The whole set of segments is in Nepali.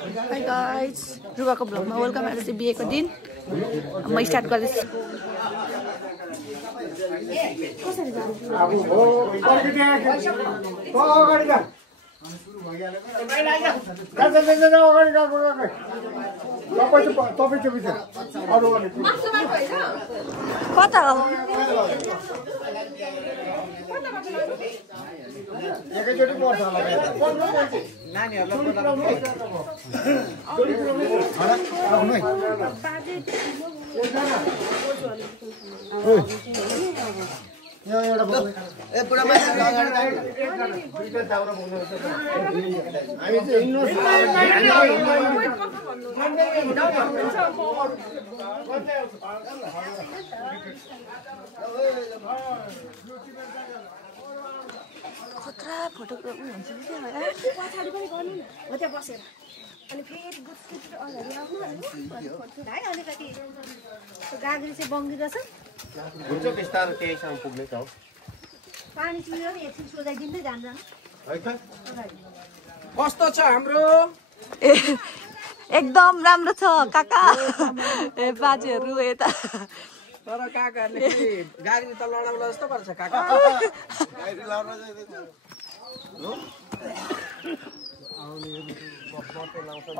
हाई गाइज रुबाको ब्लगमा वेलकम आज चाहिँ बिहेको दिन म स्टार्ट गर्दैछु कता हो एकैचोटी पर्छ होला नानीहरुलाई खतरा फोटोग्राफी हुन्छ नि के होला पछाडी पनि गर्नु न हो त्यहाँ बसेर अनि फेरि गुटफुट अगाडि आउनु है अलिकति गाग्री चाहिँ बङ्गिरहेछ हुन्छ बिस्तारै त्यहीसँग पुग्ने छ पानी चुयो नि एकछिन सोधाइदिँदै जान्छ है त कस्तो छ हाम्रो एकदम राम्रो छ काका ए बाजेहरु यता तर काकाले गाडी त लडाउला जस्तो गर्छ काका गाडी लड्न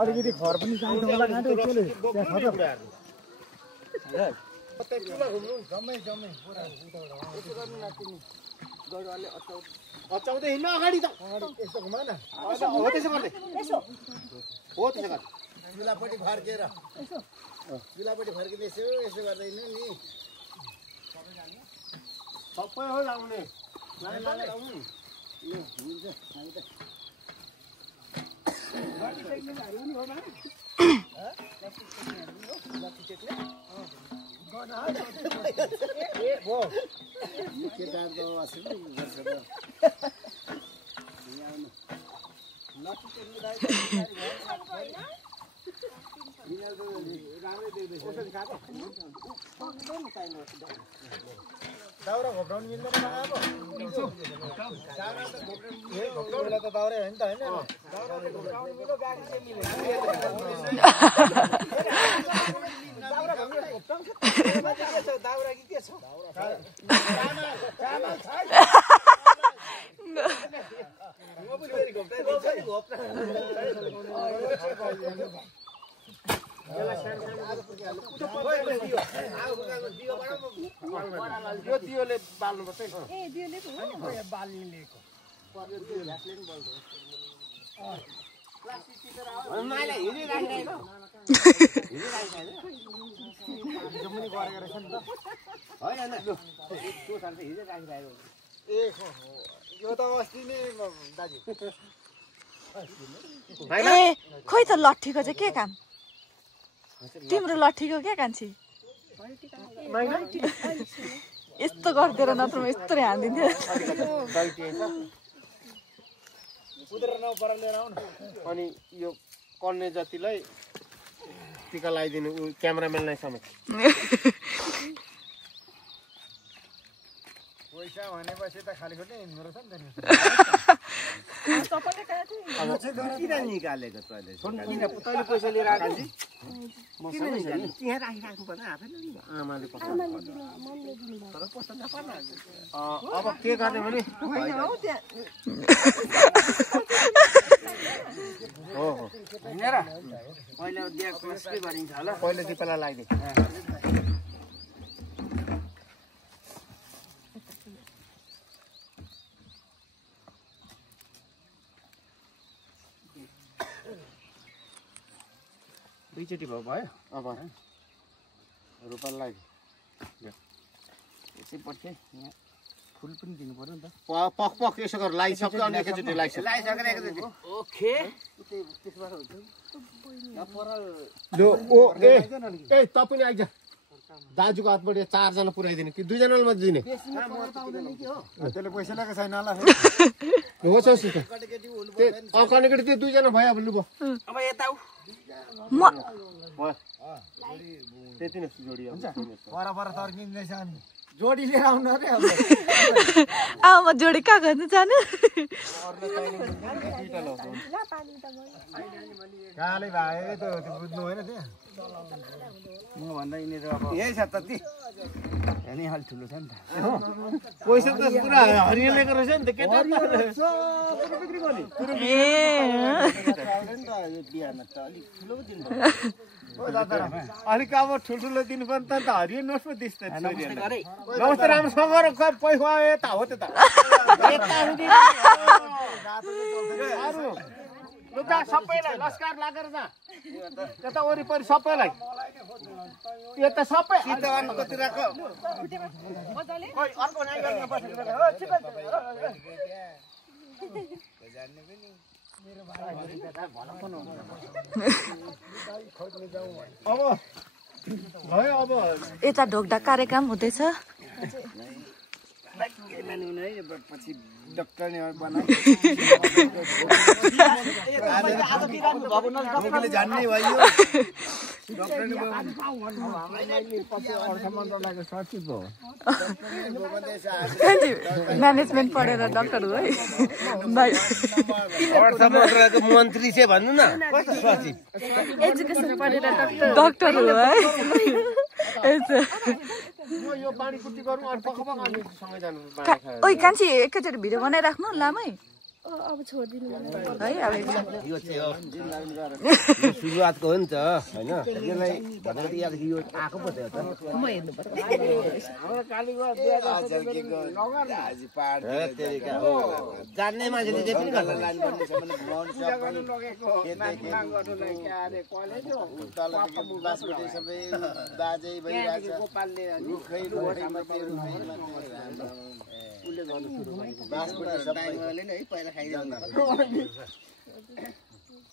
अलिकति घर पनि जान्छ होला गाडी त्यसले त्यहाँ छ त जम्मै पुरा अचाउँदै हिँड्न अगाडि त यस्तो घुमा न हो त्यसो गर्दै हो त्यसो गर्दै जिल्लापट्टि फर्केर जिल्लापट्टि फर्किँदै यसो गर्दै हिँड्नु नि सबै हो लाउने दाउरा घोप्राउनु मिल्दैन अब घोप्राउनुलाई त दाउरै हो नि त होइन दाउरा कि के छ यो दियोले बाल्नुपर्छ ए दियोले पो हो बाल्ने लिएको यो त अस्ति नै दाजु ए खोइ त लट्ठीको चाहिँ के काम तिम्रो लट्ठीको के कान्छी यस्तो गर्दैन नत्र यस्तो हान्दिन्थ्यो अनि यो कन्ने जतिलाई टिका लगाइदिनु क्यामेराम्यानलाई समेत पैसा भनेपछि त खाली खुट्टै हिँड्नु रहेछ नि त किन निकालेको तैँले तैँले पैसा लिएर आएको किन निकाल्नु त्यहाँ राखिराख्नु पर्ने आफैले आमाले अब के गर्ने भने हो हेर पहिला दिएको यसकै गरिन्छ होला पहिला दिपाला लाग्दै दुईचोटि भयो अब रुपाल लाग्यो यसै पछि यहाँ फुल पनि दिनु पर्यो नि त पक पक यसो गरेर लगाइसक्यो अनि एकैचोटि लगाइसक्यो लगाइसकेर एकचोटि ओके ए त पनि आइज दाजुको हातबाट 4 जना पुर्याइदिने कि 2 जनालाई मात्र दिने त्यसले पैसा ल्याएको छैन होला हो छ कनेकेटी त्यो 2 जना भयो अब लु अब यता त्यति नै जोडी हुन्छ पर तर्किँदैछ अनि जोडी लिएर आउनु रे अब अब म जोडी कहाँ गर्नु जानु काले भाइ त बुझ्नु होइन त्यहाँ म भन्दा यिनीहरू अब यही छ त ती अनि हाल ठुलो छ नि त पैसा त पुरा हरियो लिएको रहेछ नि त केटा बिक्री गर्ने बिहामा त अलिक ठुलो दिनु अलिक अब ठुल्ठुलो दिनु पर्ने त हरियो नोट पो दिन्छ नमस्ते राम्रोसँग पैसा आयो यता हो त लुगा सबैलाई लस्कार लागेर जा यता वरिपरि सबैलाई यता सबै कति राख अर्को अब यता ढोक्दा कार्यक्रम हुँदैछ पछि डाक्टर जान्ने भयो म्यानेजमेन्ट पढेर डाक्टर हो है मन्त्री चाहिँ भन्नु न एजुकेसन पढेर डाक्टर हो है यो पानी कुटी गरौँ अनि सँगै जानु ओइ कान्छी एकैचोटि भिडियो बनाइराख्नु लामै अब छोडिदिनु है अब यो चाहिँ सुरुवातको हो नि त होइन यसलाई भनेको यो आएको पो त म हेर्नु पर्छ जान्ने मान्छेले जे पनि सबै बाजे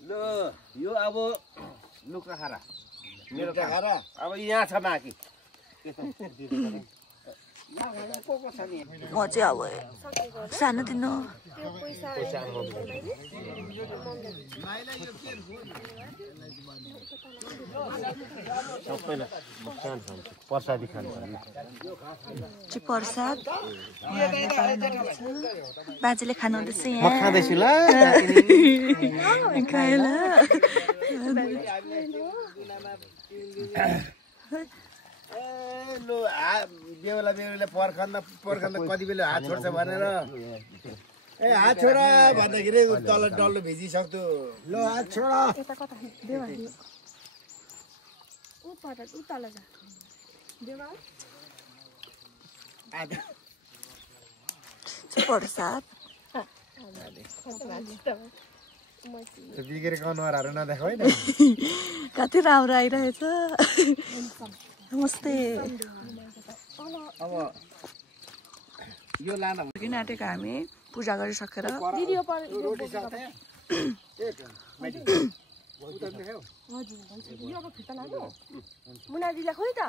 ल यो अब लुका खारा मेरो खारा अब यहाँ छ बाँकी म चाहिँ अब सानोतिनो सबैलाई प्रसादी खानु प्रसाद बाजेले खानुहुँदैछ म खाँदैछु ल खाएला लो बेहुला बेहुलीले पर्खन्दा कति बेला हात छोड्छ भनेर ए हात छोड भन्दाखेरि तल डल्लो भिजिसक्थ्यो ल हात छोड प्रसाद बिग्रेको अनुहारहरू नदेखाउ होइन कति राम्रो आइरहेछ नमस्ते अब यो लान किन आँटेको हामी पूजा गरिसकेर मुनाजीलाई खोइ त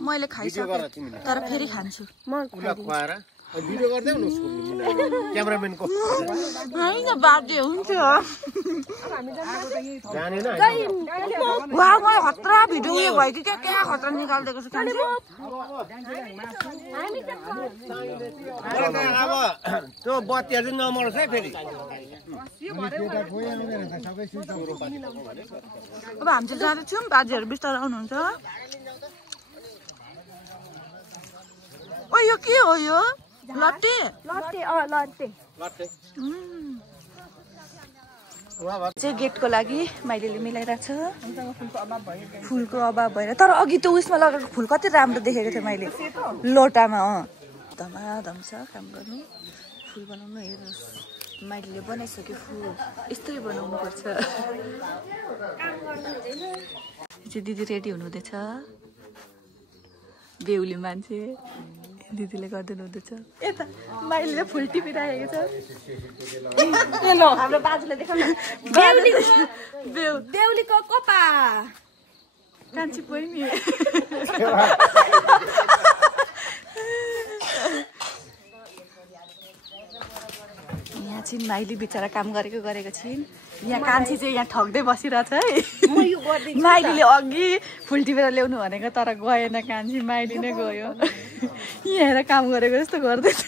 मैले खाइसकेँ तर फेरि खान्छु खुवाएर भिडियो गर्दै हुनु क्यामेराम्यानको होइन बाजे हुन्छ जानेन वा मलाई खतरा भिडियो उयो भयो कि क्या खतरा निकालिदिएको छु कान्छी अब त्यो बत्तीहरू चाहिँ नमर्छ है फेरि अब हामी चाहिँ जाँदैछौँ बाजेहरू बिस्तारै आउनुहुन्छ ओ यो के हो यो लट्टे चाहिँ गेटको लागि माइलीले मिलाइरहेको छ फुलको अभाव भएर तर अघि त्यो उयसमा लगाएको फुल कति राम्रो देखेको थिएँ मैले लोटामा धमाधम छ काम गर्नु फुल बनाउनु हेर्नुहोस् माइलीले बनाइसक्यो फुल यस्तै बनाउनु पर्छ चाहिँ दिदी रेडी हुनुहुँदैछ बेहुली मान्छे दिदीले गर्दैन हुँदैछ यता माइलीले फुल टिपिरहेको छ हाम्रो बाजुले देखाउनु बेहुलीको कोपा कान्छी बहिनी यहाँ चाहिँ माइली बिचरा काम गरेको छिन् यहाँ कान्छी चाहिँ यहाँ ठग्दै बसिरहेछ है म यो गर्दिन्छु माइलीले अघि फुल टिपेर ल्याउनु भनेको तर गएन कान्छी माइली नै गयो यहाँ हेर काम गरेको जस्तो गर्दैछ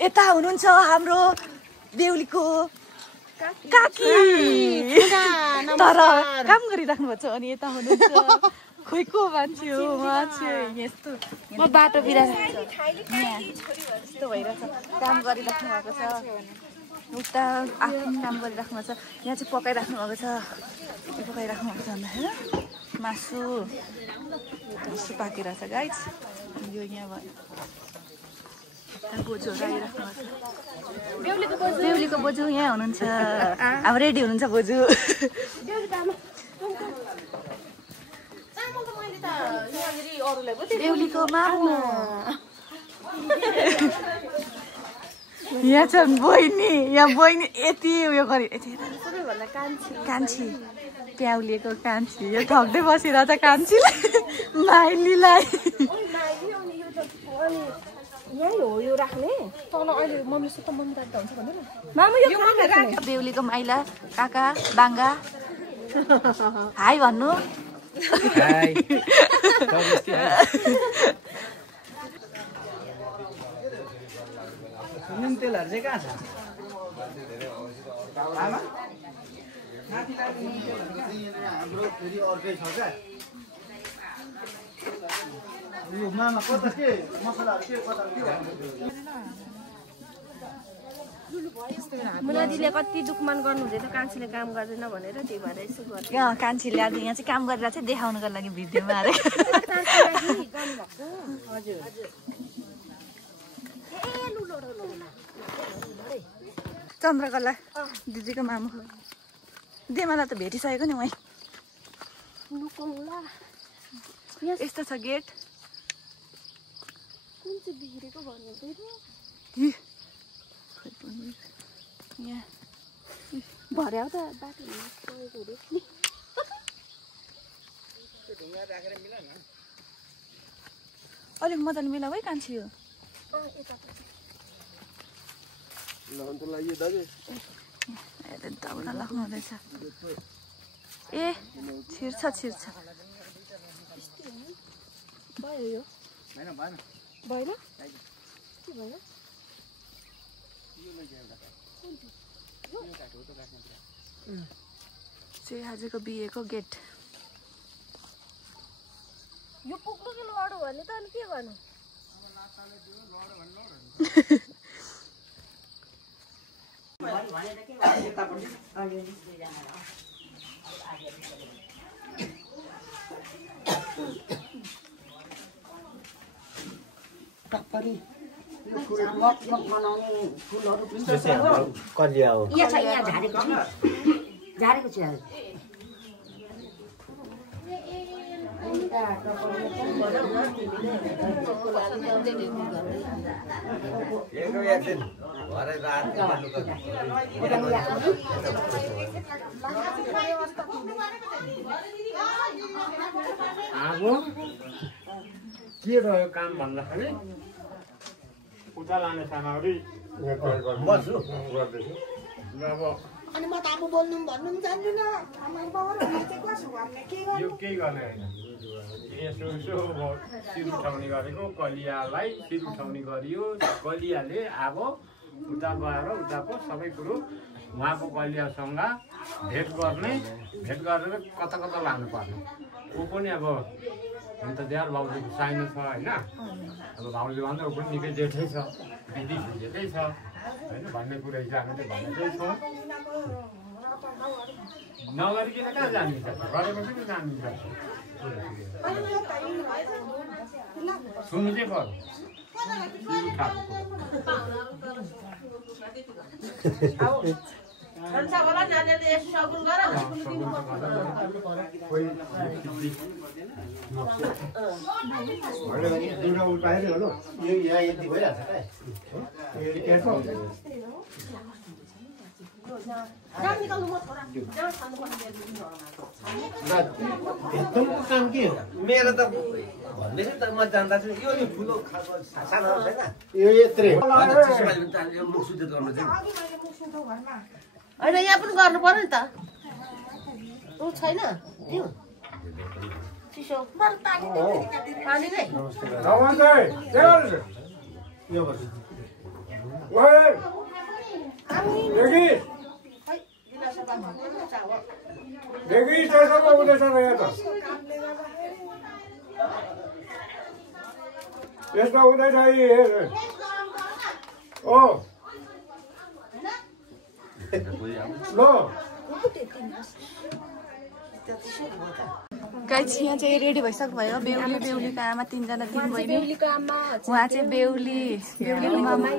यता हुनुहुन्छ हाम्रो बेहुलीको काकी तर काम गरिराख्नु भएको छ अनि यता हुनुहुन्छ खोइ को मान्छे हो उहाँ चाहिँ यस्तो म बाटो यस्तो भइरहेछ काम गरिराख्नु भएको छ उता आफ्नो काम गरिराख्नु भएको छ यहाँ चाहिँ पकाइराख्नु भएको छ पकाइराख्नु भएको छ भन्दाखेरि मासु पाकिरहेछ गाइस यो यहाँ भयो बोजूहरू आइराख्नु भएको छ बेहुलीको बोजू यहाँ हुनुहुन्छ अब रेडी हुनुहुन्छ बोजू बेहुलीको मामु यहाँ छन् बहिनी यहाँ बहिनी यति उयो गरे कान्छी प्याउलिएको कान्छी यो ठग्दै बसिरहेछ कान्छीलाई माइलीलाई यही हो यो राख्ने तल अहिले मम्मी सुत्ता मम्मी राख्दा हुन्छ भन्नु न मामा यो राख्ने बेहुलीको माइला काका बाङ्गा हाई भन्नु हाई नुन तेलहरु चाहिँ कहाँ छ आमा हाम्रो फेरि अर्कै छ क्या यो मामा कता के मसलाहरु के कता के मुनादीले कति दुखमान गर्नुहुँदै थियो कान्छीले काम गर्दैन भनेर त्यही भएर यसो गर्छ कान्छीले आज यहाँ चाहिँ काम गरेर चाहिँ देखाउनुको लागि भिडियोमा हालेको हजुर चन्द्रकला दिदीको मामु देमालाई त भेटिसकेको नि उहाँ यस्तो छ गेट कुन चाहिँ बिग्रेको भन्नु यहाँ भर्या त बाटो अलिक मजाले मिलाऊ है कान्छी हो दाउरा लाग्नु हुँदैछ ए छिर्छ भयो यो भएन के भयो चाहिँ आजको बिहेको गेट यो पुग्नु कि लडो भने त अनि के गर्नु कलिया हो यहाँ छ यहाँ झारेको छ के रह्यो काम भन्दाखेरि उता लाने सामग्री बस्छु गर्दैछु र अब अनि म त अब बोल्नु भन्नु पनि जान्दिन यो केही गर्ने होइन यसो सिर उठाउने गरेको कलियालाई सिर उठाउने गरियो कलियाले अब उता गएर उताको सबै कुरो उहाँको कलियासँग भेट गरेर कता कता लानुपर्ने ऊ पनि अब अन्त देहाल भाउजूको साइनो छ होइन अब भाउजू भन्दा ऊ पनि निकै जेठै छ दिदी जेठै छ होइन भन्ने कुरा चाहिँ हामीले भनेकै छौँ नगरिकन कहाँ जानिन्छ गरेपछि पनि जानिन्छ सुन्नु चाहिँ पर्यो दुईटा उल्टाएर हो यो यहाँ यति भइरहेछ भेट्नुको काम के हो मेरो त भन्दै त म जान्दा चाहिँ यो ठुलो खालको सानो छैन यो यत्रै हो मुख सुतेर गर्नु चाहिँ होइन यहाँ पनि गर्नु पर्यो नि त छैन चिसो पानी नै यो गर्छु यसमा हुँदैन गाइस यहाँ चाहिँ रेडी भइसक्नु भयो बेहुली बेहुलीको आमा 3 जना 3 बहिनी उहाँ चाहिँ बेहुलीको मामा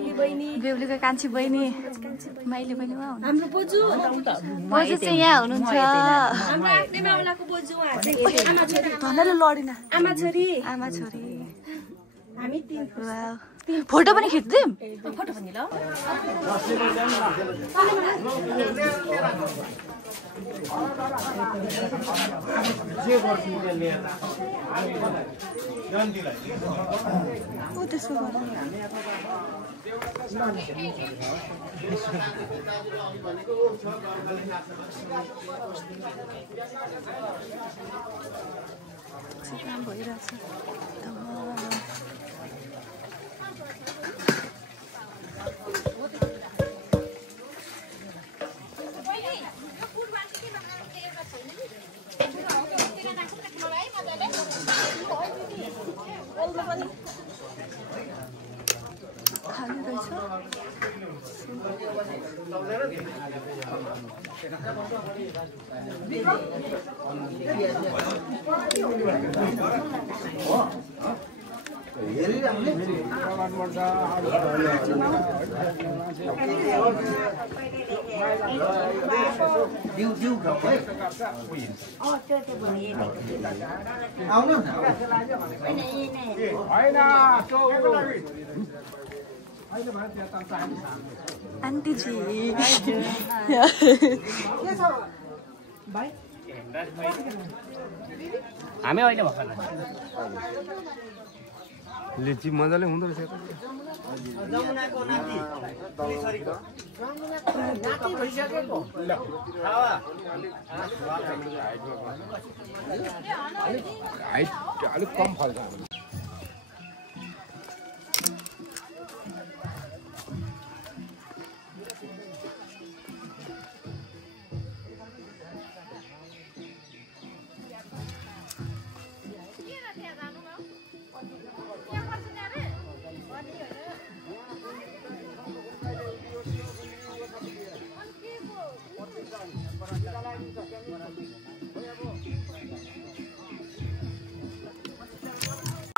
बेहुलीको कान्छी बहिनी माइली बहिनी उहाँ हाम्रो बोजू चाहिँ यहाँ हुनुहुन्छ हाम्रो आफ्नै मामलाको बोजू उहाँ चाहिँ आमा छोरी भन्नाले लडिना आमा छोरी हामी 3 फोटो पनि खिच्दिम फोटो पनि ल जे गर्छु त्यसले ओ त्यसो गर्नु काम भइरहेछ खाली रहेछ आन्टी जी हामी अहिले भर्खर लिची मजाले हुँदो रहेछ जमुनाको नाति नाति भइसकेको हाइट अलिक कम फल्छ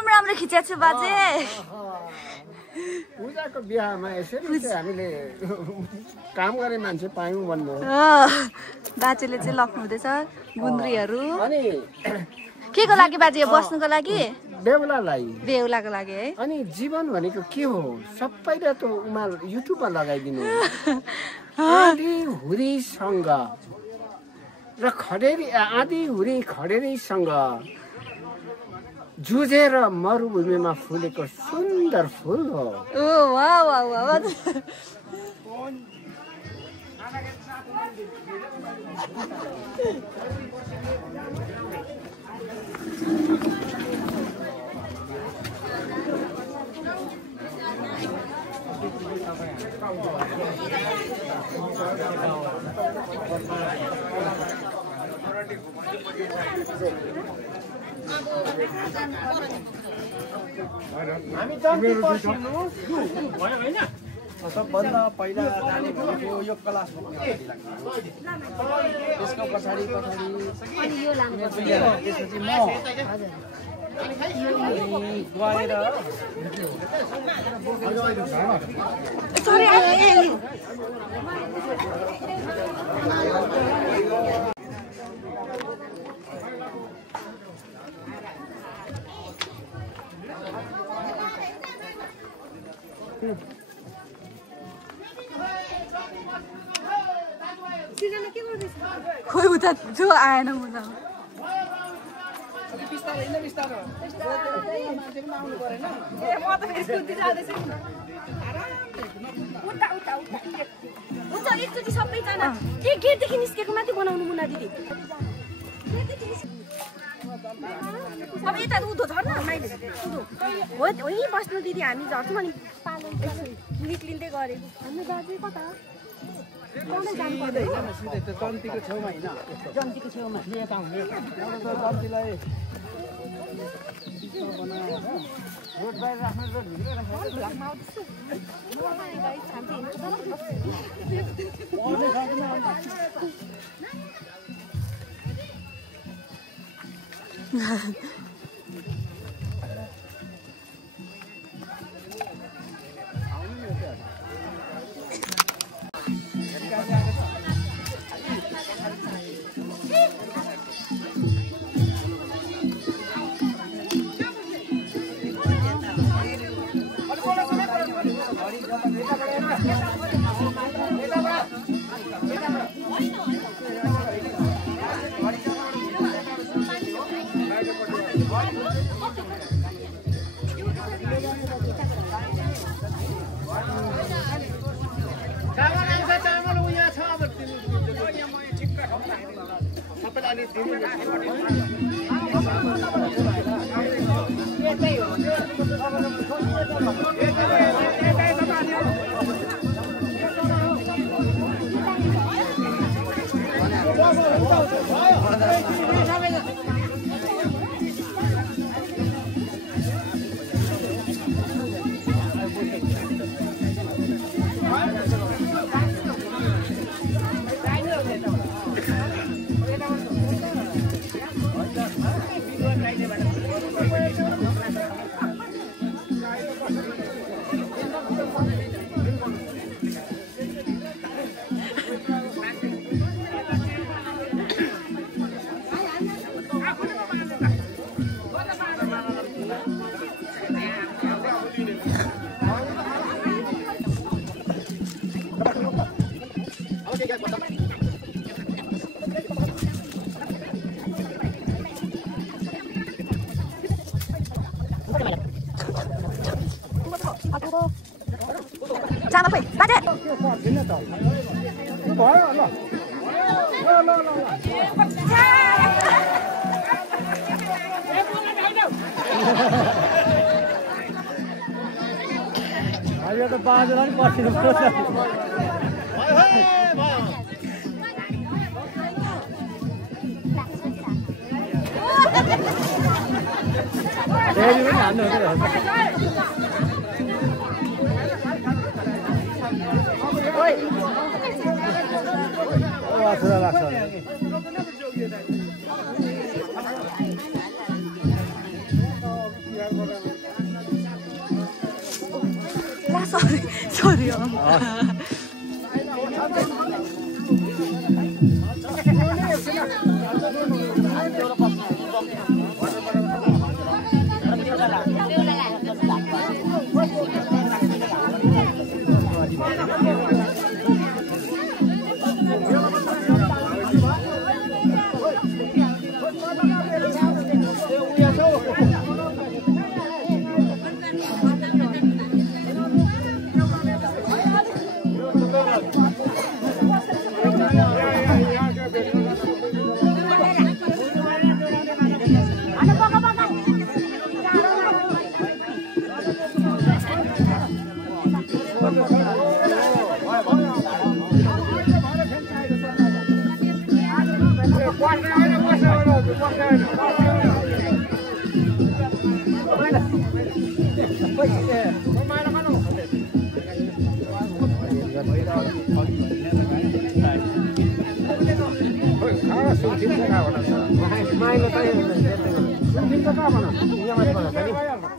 राम्रो खिचेको छु बाजे पूजाको बिहामा यसरी हामीले काम गर्ने मान्छे पायौँ भन्नु बाजेले चाहिँ लग्नु हुँदैछ गुन्द्रीहरू अनि के को लागि बाजे बस्नुको लागि बेहुलाको लागि है अनि जीवन भनेको के हो सबैले त उमाल युट्युबमा लगाइदिनु आधी हुरीसँग र आधी हुरी खडेरीसँग जुझेर मरुभूमिमा फुलेको सुन्दर फुल हो ओ वाह वाह वाह सबभन्दा पहिला जाने भनेको यो क्लास त्यसको पछाडि त्यसपछि म सिर्जना के गर्दैछ खोइ उता जो आएन मुना बिस्तारै हिँड्न बिस्तारो मान्छे पनि आउनु परेन म त स्कुटी जाँदैछु उता उता उता हुन्छ एकचोटि सबैजना के गेटदेखि निस्केको माथि बनाउनु मुना दिदी अब यता उधो झर्न हो यहीँ बस्नु दिदी हामी झर्छौँ अनि पालन निक्लिँदै गरेको हाम्रो दाजु कता कहिले जानु पर्दैन सिधै त्यो जन्तीको छेउमा होइन जन्तीको छेउमा यता हुने जन्तीलाई रोड बाहिर राख्नु रोड भित्र जान खोइ बाजे अहिले त बाजेर नि बसिनु पर्छ पनि हाल्नु सरी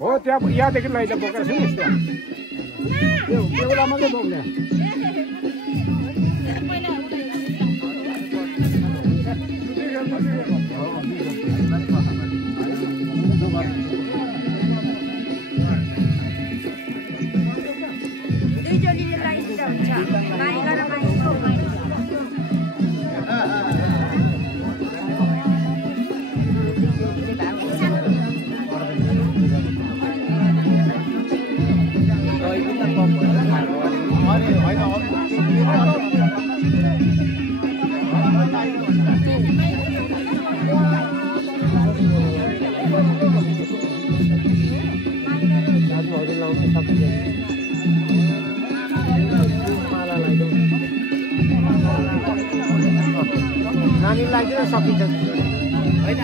हो त्यहाँ यहाँदेखि लैजा बोकेर सुन्नुहोस् त्यहाँ त्यो बेला मात्रै बोक्ने नानीलाई लाग्दैन सकिन्छ होइन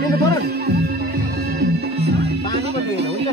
दिनु पर्यो नि पानी पनि दिएन हुन्छ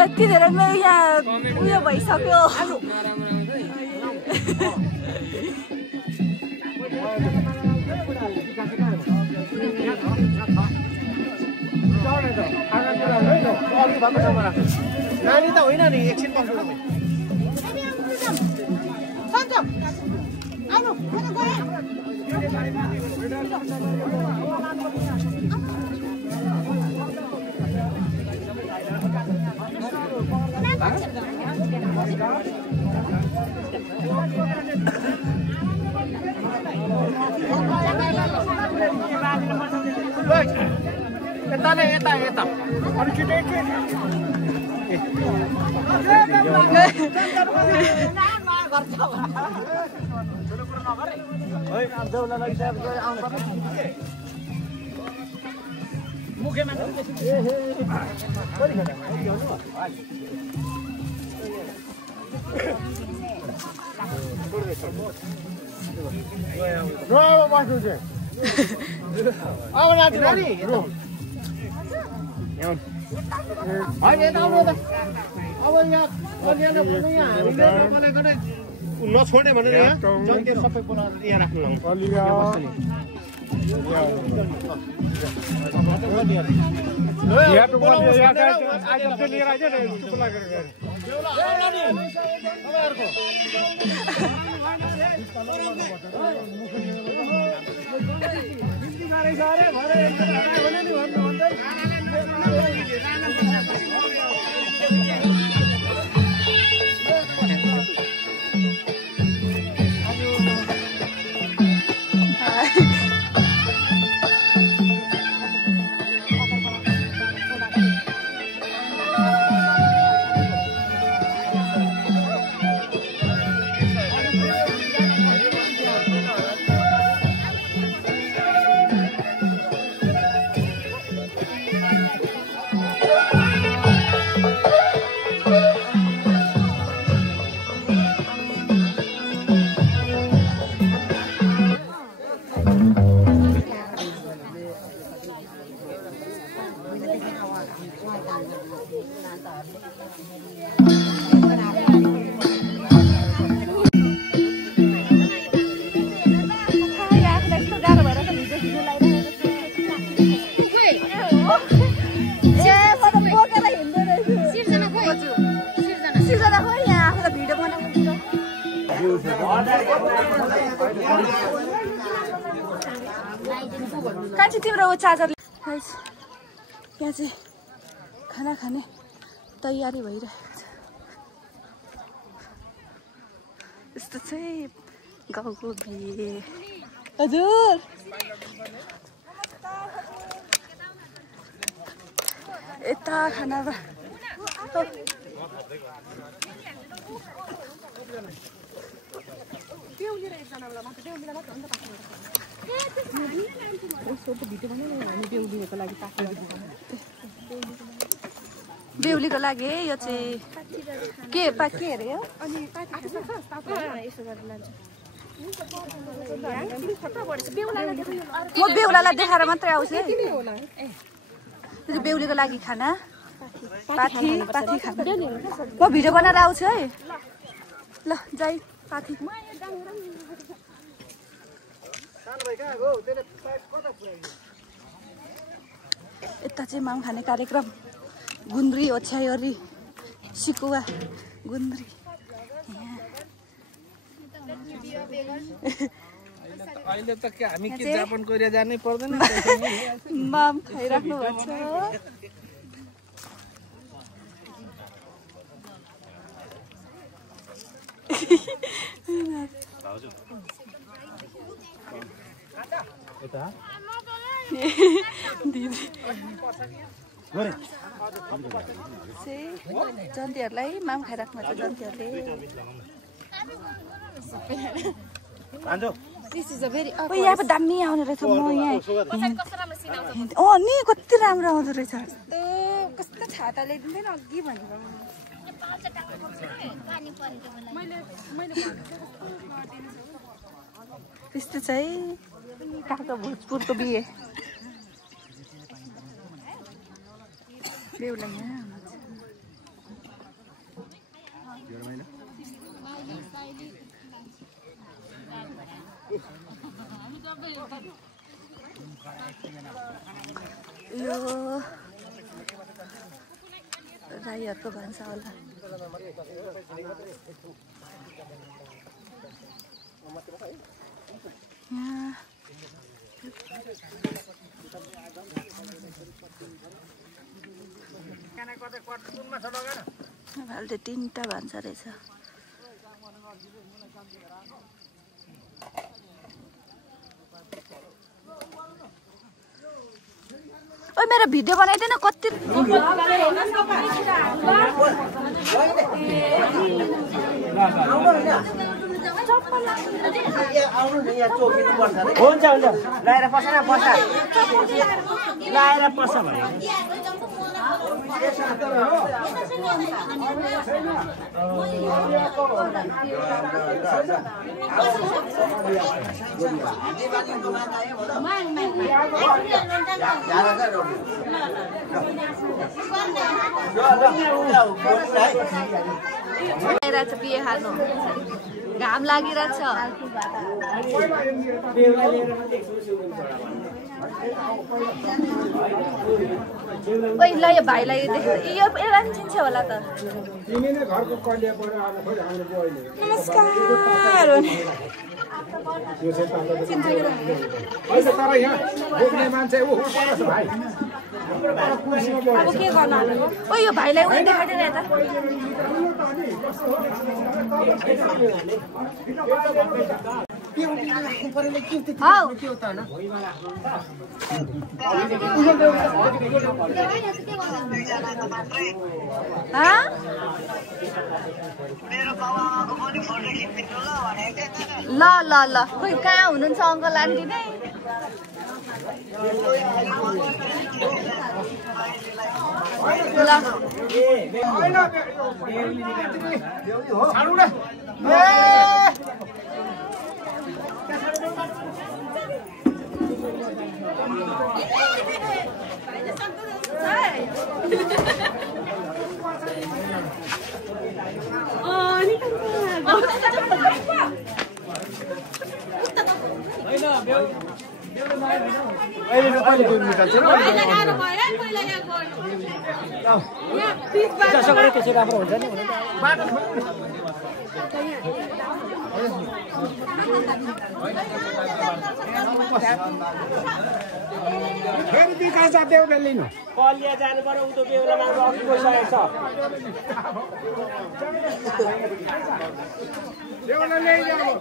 यति धेरै मेरो यहाँ उयो भइसक्यो नानी त होइन नि एकछिन बस्नु यता अरू छिटै नछोड्ने भनेर यहाँ जन्ते सबै कुरा यहाँ राख्नु कान्छी तिम्रो चार्जर यहाँ चाहिँ खाना खाने तयारी भइरहेको छ। यस्तो चाहिँ गाउँको बिहे। हजुर यता खाना बेहुलीको लागि है यो चाहिँ के अरे यो म बेहुलालाई देखाएर मात्रै आउँछु है। बेहुलीको लागि खाना पाथी खाना म भिडियो बनाएर आउँछु है। ल जाई पाथी यता चाहिँ माम खाने कार्यक्रम गुन्द्री ओछ्यायोरी सिकुवा गुन्द्री अहिले त के हामी के जापान कोरिया जानै पर्दैन माम खाइराख्नु भएको छ। जन्तीहरूलाई माम खाइराख्नु छ। जन्तीहरूले यहाँ पो दामी आउने रहेछ। म यहाँ नि कति राम्रो आउँदो रहेछ। कस्तो छाता ल्याइदिँदैन अघि भनेको त्यस्तो चाहिँ काका भोजपुरको बिहे बेहुला यहाँ यो राईहरूको भान्सा होला। यहाँ भाले 3टा भान्सा रहेछ। ओ मेरो भिडियो बनाइदेन कति हुन्छ लाएर पस न पस लाएर पस भने बिहे खानु घाम लागिरहेछ। ओइ ल यो भाइलाई देख्दा यो एउटा पनि चिन्छ होला त। नमस्कार अब के गर्नु ओ यो भाइलाई उयो देखाइदिनु यता ल ल ल खोइ कहाँ हुनुहुन्छ अङ्कल आन्टी नै अहिले जसो गरे त्यसो राम्रो हुन्छ नि फेरि बिका छ देउले लिनु कलिया जानु पर्यो उतो बेहुलामा अघि गइसकेको छ देउले ल्याइजाऊ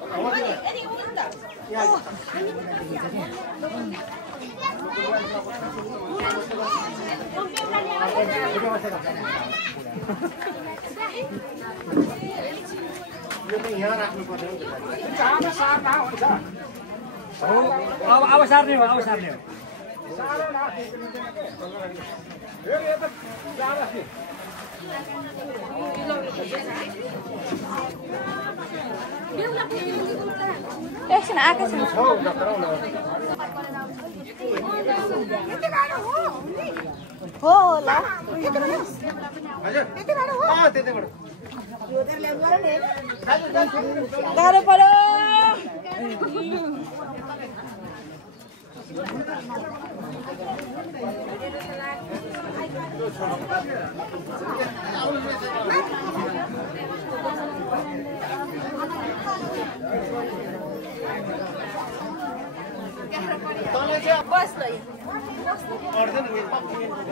यो त यहाँ राख्नु पर्छ अब सार्ने हो अब सार्ने हो एकछिन आएको छ हो होला गाह्रो पर्यो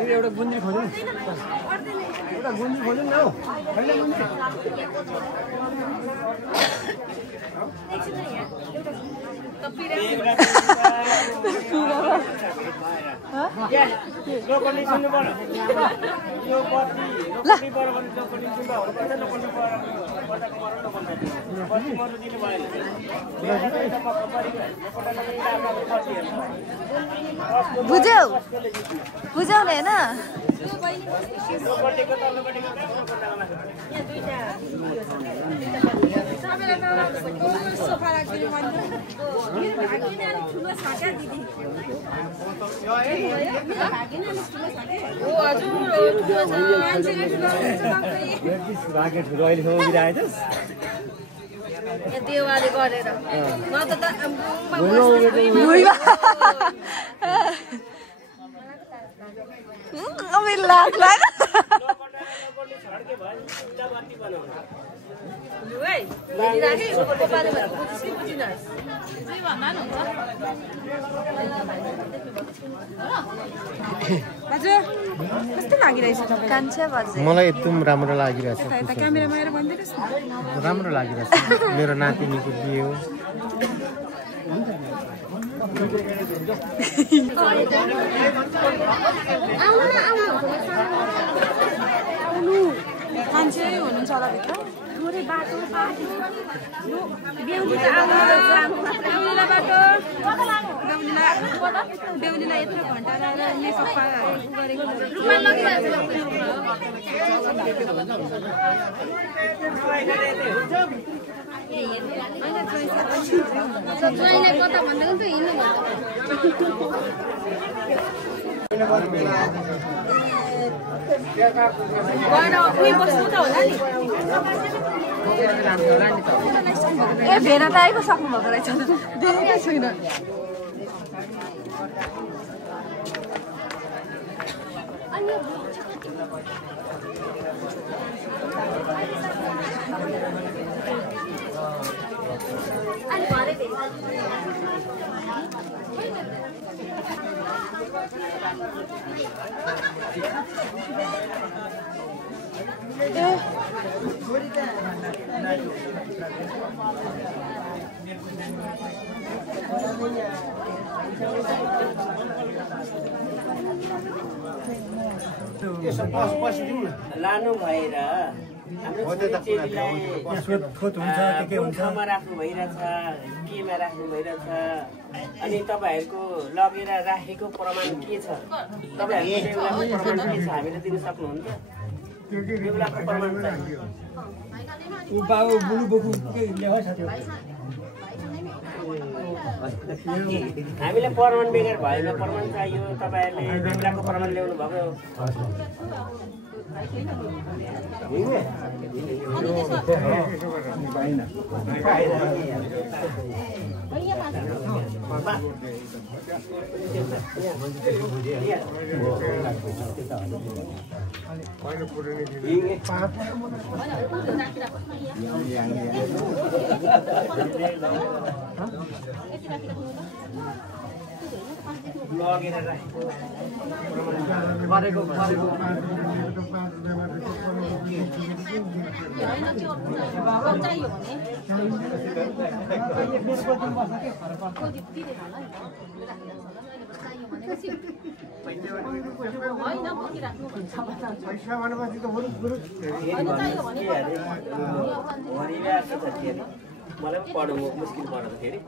एउटा गुन्द्री खोज्नु एउटा गुन्द्री खोज्नु न हौ बुझ्यौ बुझाउने होइन देवाले गरेर न त मलाई एकदम राम्रो लागिरहेछ राम्रो लागिरहेछ मेरो नातिनीको बिहे हो मान्छे हुनुहुन्छ होला भित्र बेहुलीलाई यत्रो घन्टा लगाएर सफा गरेको कता भन्दा त हिँड्नु बस्नु त होला नि ए भेना त आइको सक्नु भएको रहेछ देखेकै छुइनँ लानु भएर हाम्रो ठाउँमा राख्नु भइरहेछ केमा राख्नु भइरहेछ अनि तपाईँहरूको लगेर राखेको प्रमाण के छ तपाईँहरूको प्रमाण के छ हामीले दिन सक्नुहुन्छ बेहुलाको प्रमाण हामीलाई प्रमाण बेगर भएन, प्रमाण चाहियो। तपाईँहरूले बेहुलाको प्रमाण ल्याउनु भएको लगेर राखेको मलाई पनि पढ्नु मुस्किल पर्छ फेरि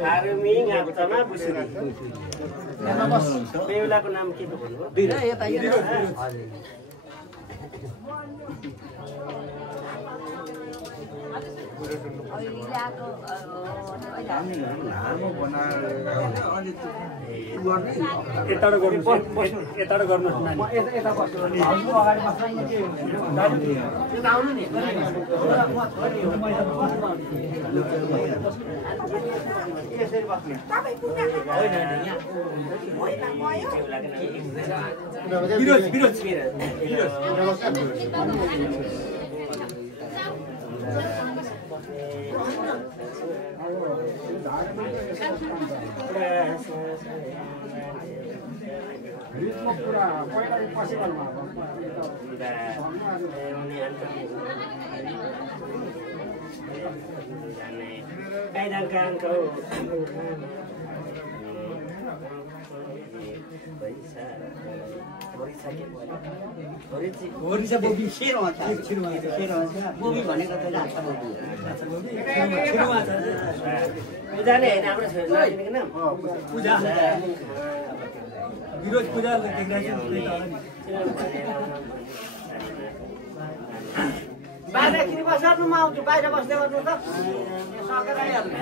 खारुमी गाप्चामा बुसुरी बेहुलाको नाम के पो भन्नुभयो यताबाट गर्नु बाहिर किन बस्नुमा आउँछु बाहिर बस्दै गर्नु त सकेर आइहाल्नु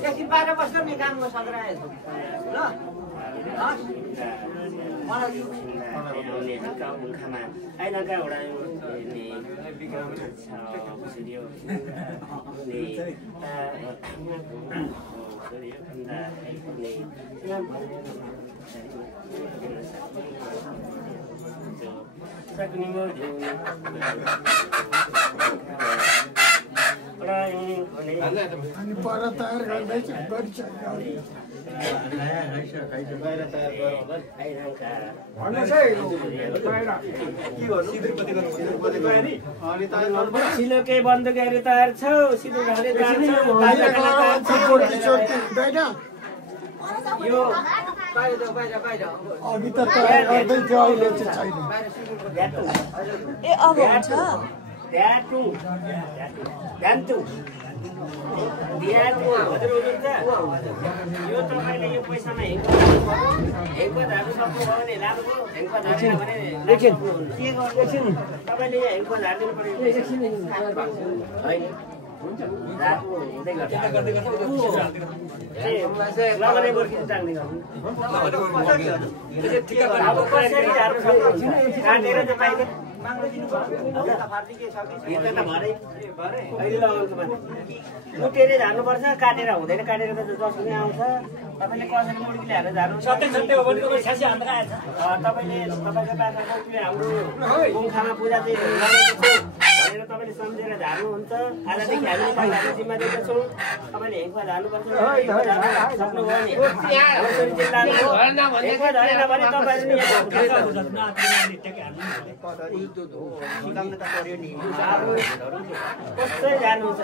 एकछिन बाहिर बस्नु नि काम नसकेर आइहाल्छु ल अनि पर तयार गर्दैछ सिलोके बन्दुकहरू तयार छ सिधो घरे यो अघि त तयार गर्दै थियो अहिले चाहिँ छैन ए अब हुन्छ यो तपाईँले यो पैसामा हेङ्को झार्नु सक्नुभयो भने राम्रो हेङ्को झार्नु भने तपाईँले हेङ्को झारिदिनु पर्यो होइन लगाने गोर्खी टाङ्ने गर्नु कसरी झार्नु सक्नुहुन्छ काटेर चाहिँ पाइन्छ मुटेर झार्नुपर्छ काटेर हुँदैन काटेर त जस पनि आउँछ तपाईँले कसरी मुर्गीले हालेर झार्नु तपाईँले तपाईँको बाख्राकोटले हाम्रो गुम्खामा पूजा चाहिँ गरेको छु भनेर तपाईँले सम्झेर झार्नुहुन्छ आजदेखि हामीले तपाईँहरूको जिम्मा दिएका छौँ तपाईँले हेङ्खुवा झार्नुपर्छ सक्नुभयो भने हेङ्खुवा झरेन भने तपाईँहरू कसरी जानुहुन्छ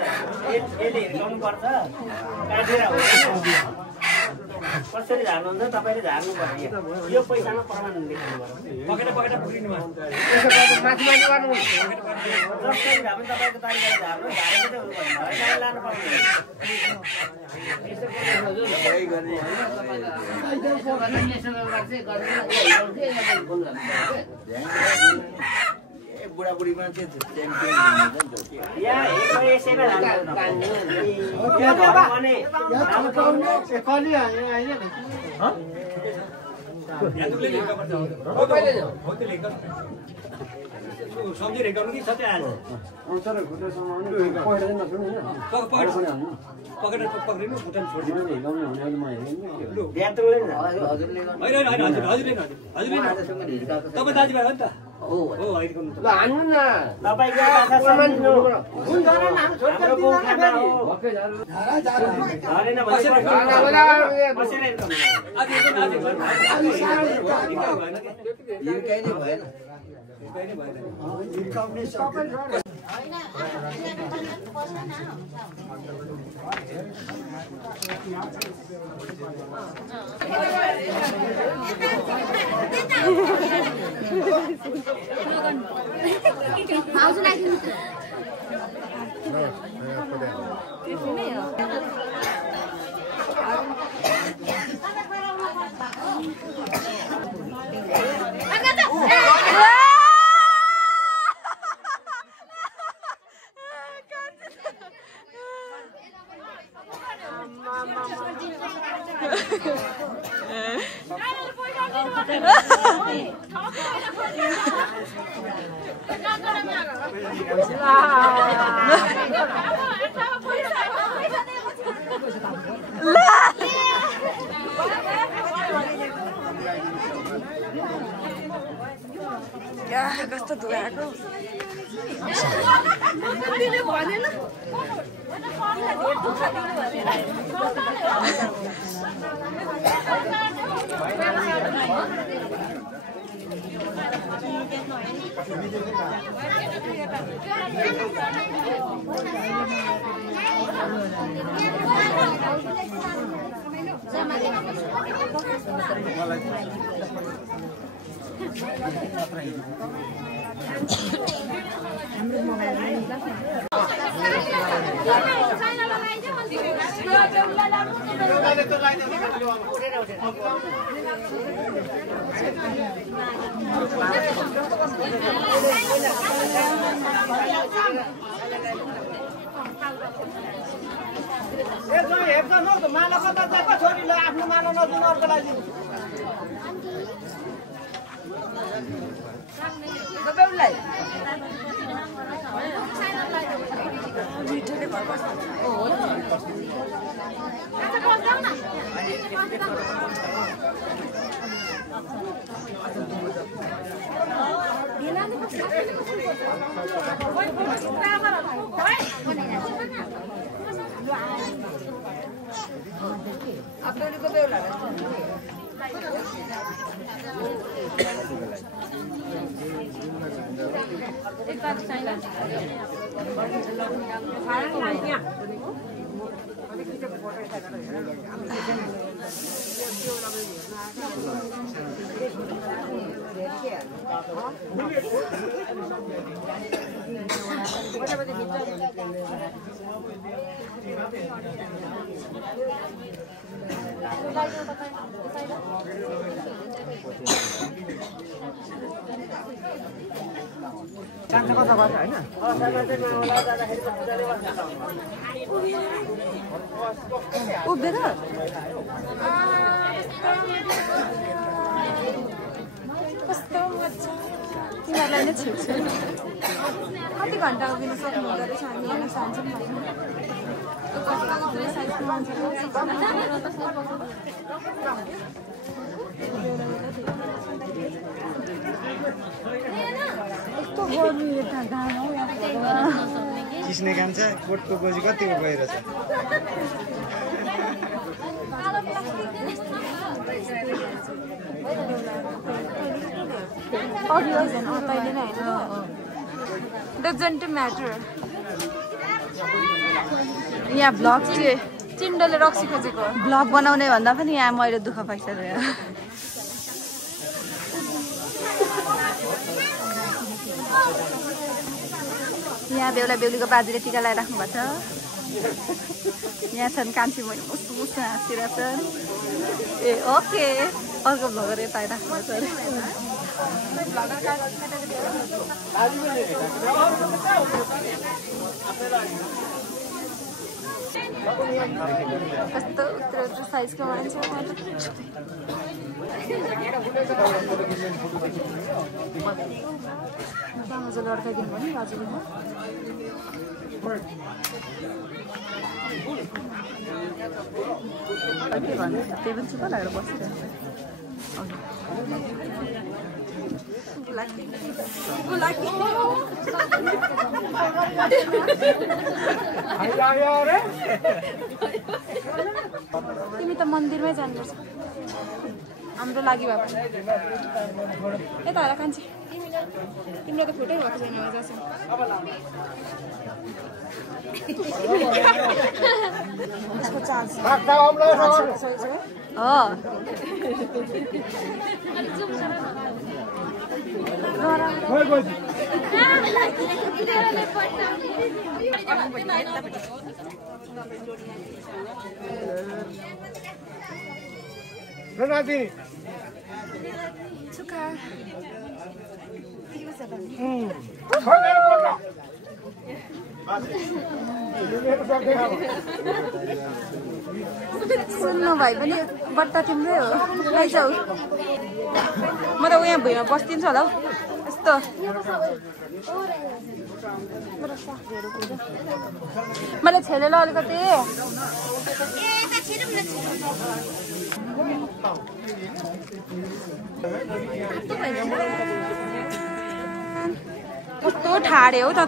यसले हिर्काउनु पर्छ काटेर कसरी झार्नुहुन्छ तपाईँले झार्नु पर्यो यो पैसामा प्रमाण देखाउनु पर्यो माथि माथि गर्नु जसरी भए पनि तपाईँको तरिकाले झार्नु झारेको चाहिँ हुनुपर्छ लानु पर्दैन बुढाबुढी मान्छे यहाँ यसैमा सब्जी रेट गर्नु कि सबै आएन पक्रिनु भुटान छोडिदिनु तपाईँ दाजुभाइ हो नि त हान्नु न तपाईँको भाषा सम्झिनु हाम्रो गोर्खामा हो झरेन भने कस्तो धुवाको माला कता जाएको छोरीलाई आफ्नो माला नदिनु अर्को लागि उभिएर कस्तो मजा तिमीहरूलाई नै छिर्छु कति घन्टा उभिन सक्नु हुँदो रहेछ हामी हेर्न चाहन्छौँ यस्तो गर्मी यता गाउँ किस्ने काम छ कोटको गोजी कतिको गइरहेछ तैँले नै होइन डजन्ट म्याटर यहाँ भ्लग चाहिँ चिन्डले रक्सी खोजेको ब्लग बनाउने भन्दा पनि यहाँ मैले दुःख पाइसकेँ। यहाँ बेहुला बेहुलीको बाजेले टिका लगाइराख्नु भएको छ। यहाँ छन् कान्छी मैले मुस्नु मुस्नु हाँसिरहेछन्। ए ओके अर्को भ्लगर यता आइराख्नु भएको छ अरे। कस्तो उत्रो उत्रो साइजको मान्छे बाजुले अड्काइदिनु भयो नि बाजुले के भन्नु त्यही पनि चुप लागेर बसिरहेको तिमी त मन्दिरमै जानुपर्छ हाम्रो लागि भए पनि यता हेर कान्छी तिम्रो त फुटै भएको छैन जसो यसको चान्स सुन्नु भाइ पनि बट्टा तिम्रै हो लैजाऊ। म त यहाँ भुइँमा बस्दिन्छु होला हौ यस्तो। मैले छेलेर अलिकति कस्तो ठाडे हो त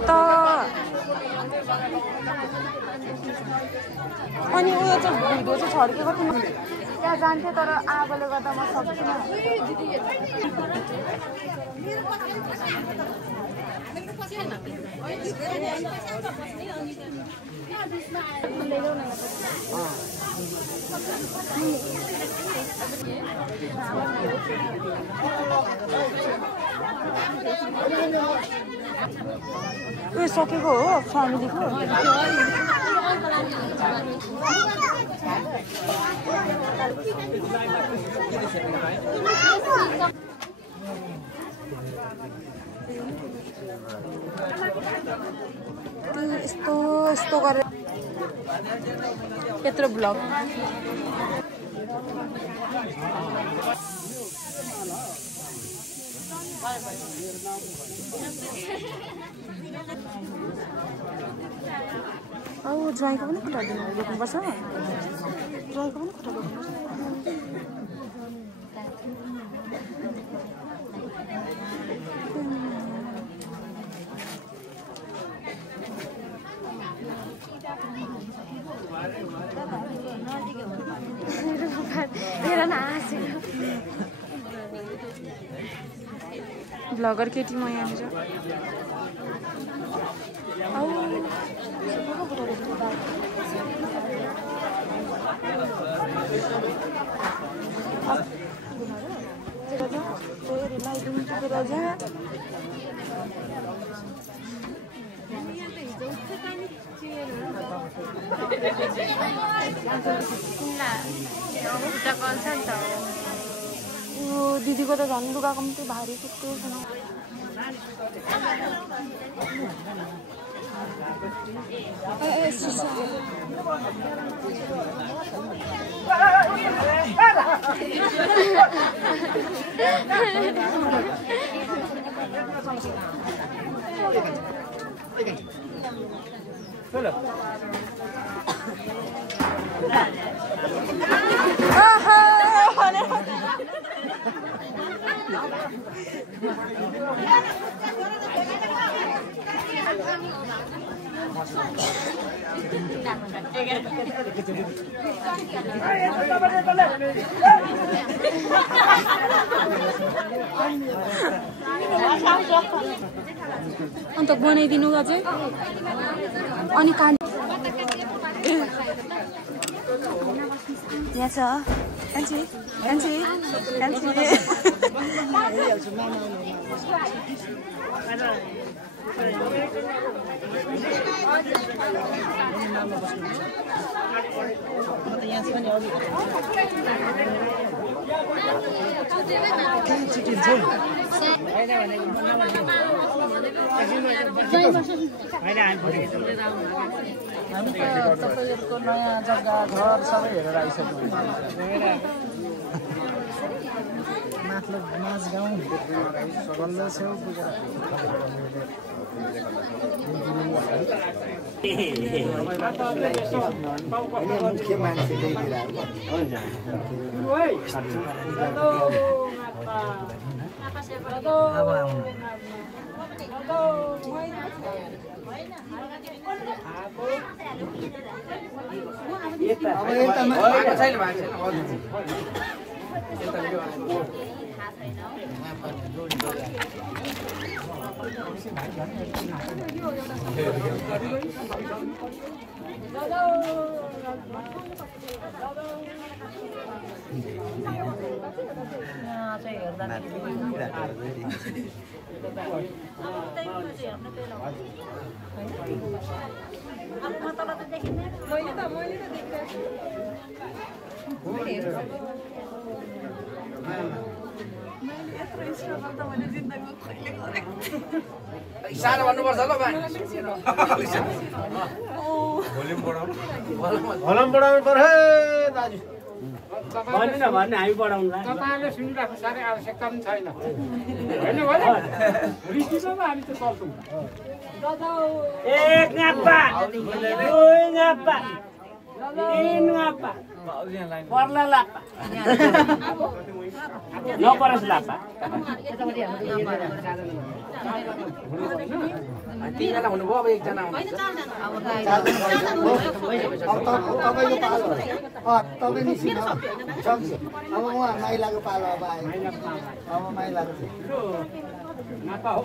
अनि उयो चाहिँ भिडियो चाहिँ छड्केको थिएन त्यहाँ जान्थेँ तर आगोले गर्दा म सक्दिनँ। उयो सकेको हो फ्यामिलीको यस्तो यस्तो गरेर यत्रो ब्लग औ ड्राइको पनि खुट्टा रोक्नुपर्छ ड्राइको पनि खुट्टा रोक्नुपर्छ। ब्लगर केटी म यहाँनिर दिदीको त झन् लुगा कम्ती भारी कुट्टो छैन। अन्त बनाइदिनु अझै अनि यहाँ छ कान्छी कान्छी कान्छी हामी त तपाईँहरूको नयाँ जग्गा घर सबै हेरेर आइसक्यौँ माथि माझगाउँ बल्ल छेउ पुगेर मुख्य मान्छे सानो भन्नुपर्छ ल भोलम बढाउनु पर्यो दाजु भन्नु न भन्नु हामी बढाउँला तपाईँले सुनिराख्नु साह्रै आवश्यकता पनि छैन होइन भने रिसिभमा हामी त चल्छौँ एक ngapa दुई ngapa तीन ngapa पर्ला लापा नपरस लापा तीनजना हुनुभयो अब एकजना तपाईँको पालो तपाईँ निस्किनु अब उहाँ माइलाको पालो अब आयो अब माइलाको नापा हो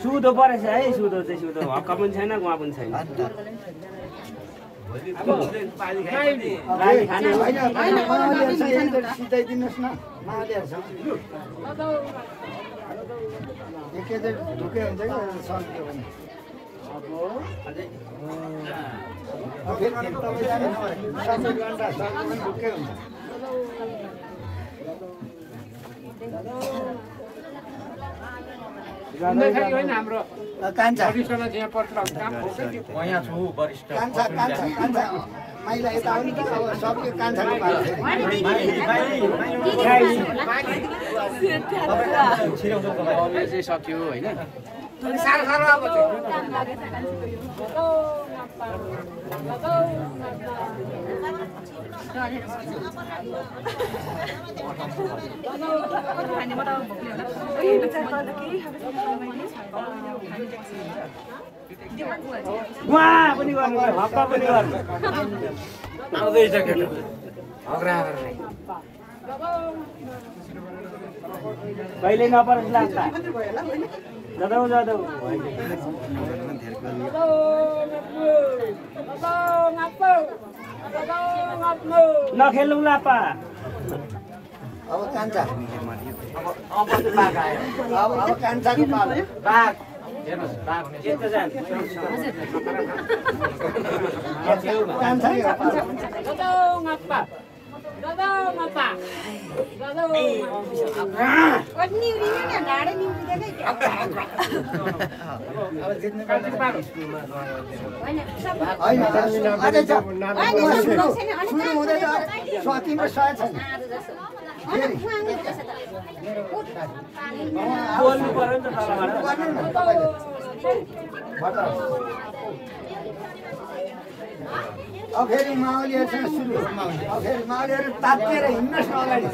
सुधो परेछ है सुधो चाहिँ सुधो हक्क पनि छैन गुवा पनि छैन सिधाइदिनुहोस् न एकैचोटि ढुके हुन्छ कि सक्यो भने ढुक्कै हुन्छ होइन हाम्रो कान्छा यहाँ छु वरिष्ठ कान्छा कान्छा कान्छा माइला यता आउनु त अब सबको कान्छाको पालो चाहिँ सक्यो होइन साह्रो साह्रो अब गुवा पनि गर्नु हक्क पनि गर्नु आउँदैछ केटा कहिले नपरोस् लाग्छ जादौ जादौ नखेलौँ लापा अब कान्छा अब बाघ आयो अब कान्छाको पालो बाघ यस्तो जान्छ कान्छाको पालो सुरु हुँदैछ स्वातिमा सय छैन बोल्नु पर्यो नि त अब फेरि माउलीहरूसँग सुरु अब फेरि माउलीहरू तातिएर हिँड्नुहोस् न अगाडि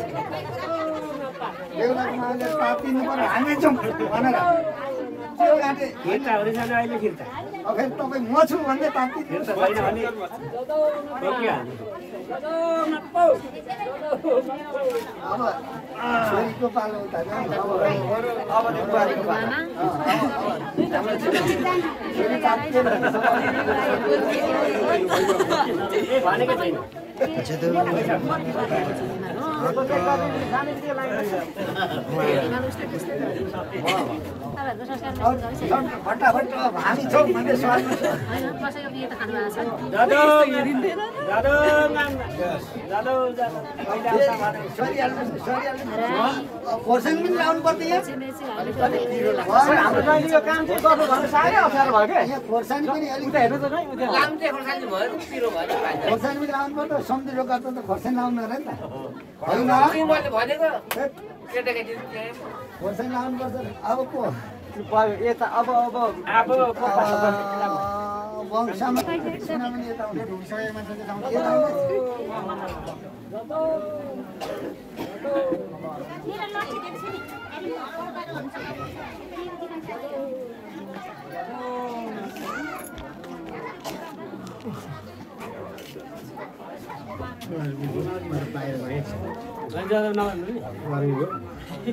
बेहुलाको माउलीहरू तातिनु पर्यो हामी जाउँ भनेर त्यो घाँटे फिर्ता हुँदैछ अहिले फिर्ता अब फेरि तपाईँ म छु भन्दै तात्ति अब छोरीको पालो उता फटाफट हामी छौँ भन्ने स्वादमा खोर्सानी पनि ल्याउनु पर्दैन हाम्रो यो काम चाहिँ गर्नु भन्नु साह्रै अप्ठ्यारो भयो क्या यहाँ खोर्सानी पनि अलिक हेर्नु त खोर्सानी पनि लाउनु पर्छ सम्झिलो गर्दा त खोर्सानी लाउनु अरे नि त होइन खोर्सानी लाउनु पर्छ अब को यता अब वंशमा पनि यता आउने ढुङ्सकेको मान्छेले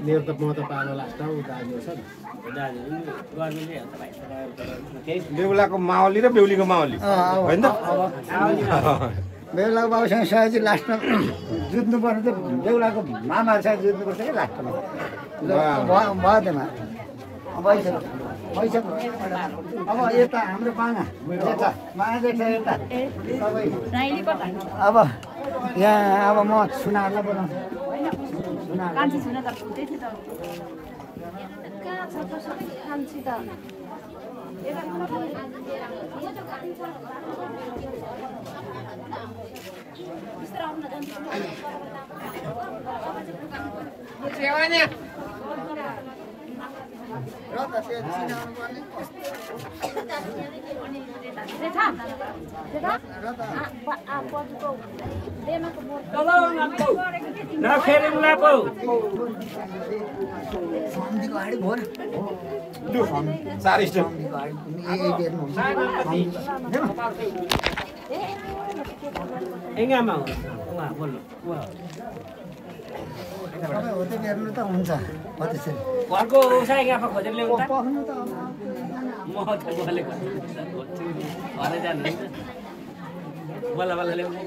मेरो त म त पालो लास्ट दाजु छ बेहुलाको मावली र बेहुलीको मावली होइन त बेहुलाको बाबुसँग सहजी लास्टमा जुत्नुपर्ने चाहिँ बेहुलाको मामाहरूसँग जुत्नुपर्छ कि लास्टमा भयो त्यसमा भइसक्यो अब यता हाम्रो पाना यता माना देख्छ यता तपाईँ अब यहाँ अब म सुनाहरूलाई बोलाउँछु हेर्नु त हुन्छ घरको उसाइ आफा खोजेर ल्याउनु त म त बोलेको घरै जानु बल्ल बल्ल ल्याउनु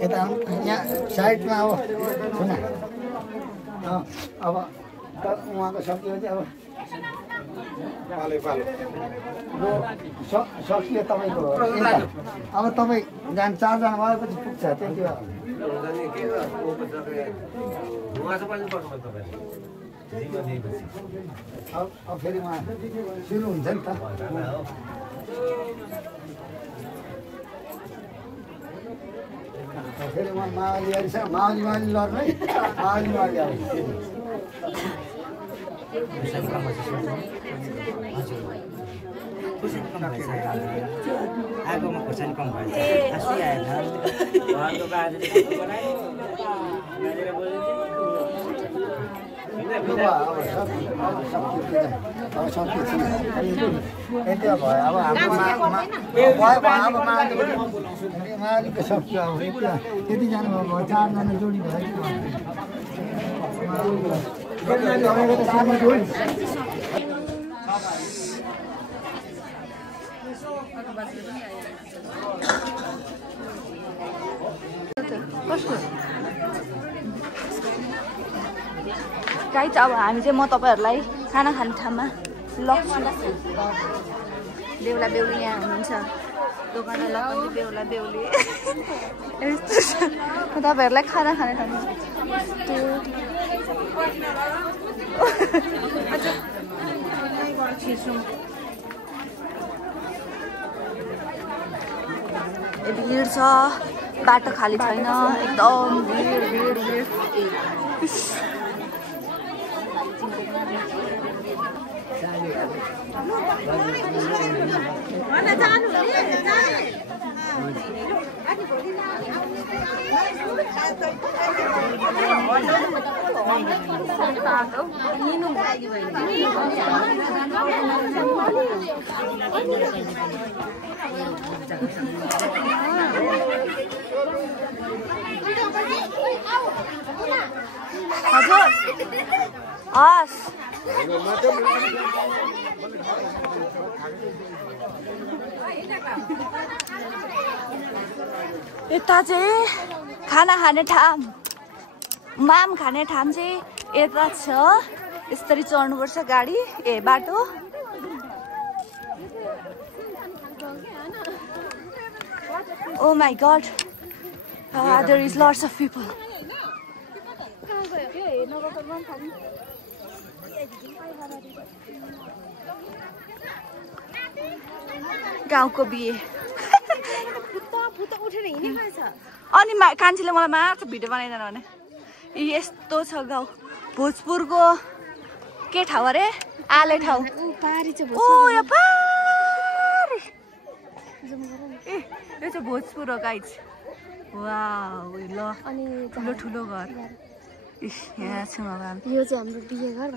यता यहाँ साइडमा अब सुन अब उहाँको सकियो चाहिँ अब सकियो तपाईँको अब तपाईँ जान 4 जना भएपछि पुग्छ त्यति हो अब फेरि उहाँ सुरु हुन्छ नि त फेरि उहाँ मावली लड्नु है मावली आउँछ आगोमा खोर्सानी कम भयो आसु आएन घरको बाजेले बनायो मालिकको सक्यो अब त्यति जानुभयो 4 जना जोडी भयो गाइज अब हामी चाहिँ म तपाईँहरूलाई खाना खाने ठाउँमा लग्छु बेहुला बेहुली यहाँ हुनुहुन्छ दोकानमा लगाउने बेहुला बेहुली म तपाईँहरूलाई खाना खाने ठाउँमा भिड छ बाटो खाली छैन एकदम भिड भिड भिड हजुर हस् यता चाहिँ खाना खाने ठाउँ माम खाने ठाउँ चाहिँ यता छ यसरी चढ्नुपर्छ गाडी बाटो Oh my god, there is lots of people. गाउँको बिहे अनि कान्छीले मलाई मात्र भिडियो बनाइदिनु भने यस्तो छ गाउँ भोजपुरको के ठाउँ अरे आले ठाउँ ओ यो पारी यो चाहिँ भोजपुर हो गाइज वाउ ल अनि ठुलो ठुलो घर यहाँ छौँ अब हामी यो चाहिँ हाम्रो बिहे घर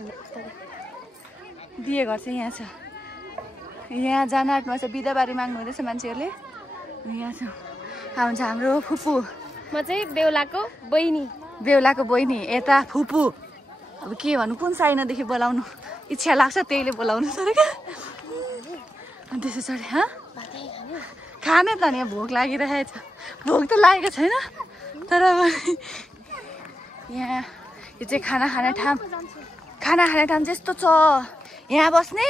बिहे घर चाहिँ यहाँ छ यहाँ जान आँट्नु छ बिदाबारी माग्नु हुँदैछ मान्छेहरूले यहाँ छ हुन्छ हाम्रो फुपू म चाहिँ बेहुलाको बहिनी यता फुपू अब के भन्नु कुन साइनादेखि बोलाउनु इच्छा लाग्छ त्यहीले बोलाउनु छ क्या अनि त्यसो चढे खाने त नि भोक लागिरहेछ भोक त लागेको छैन तर अब यहाँ यो चाहिँ खाना खाने ठाउँ त्यस्तो छ यहाँ बस्ने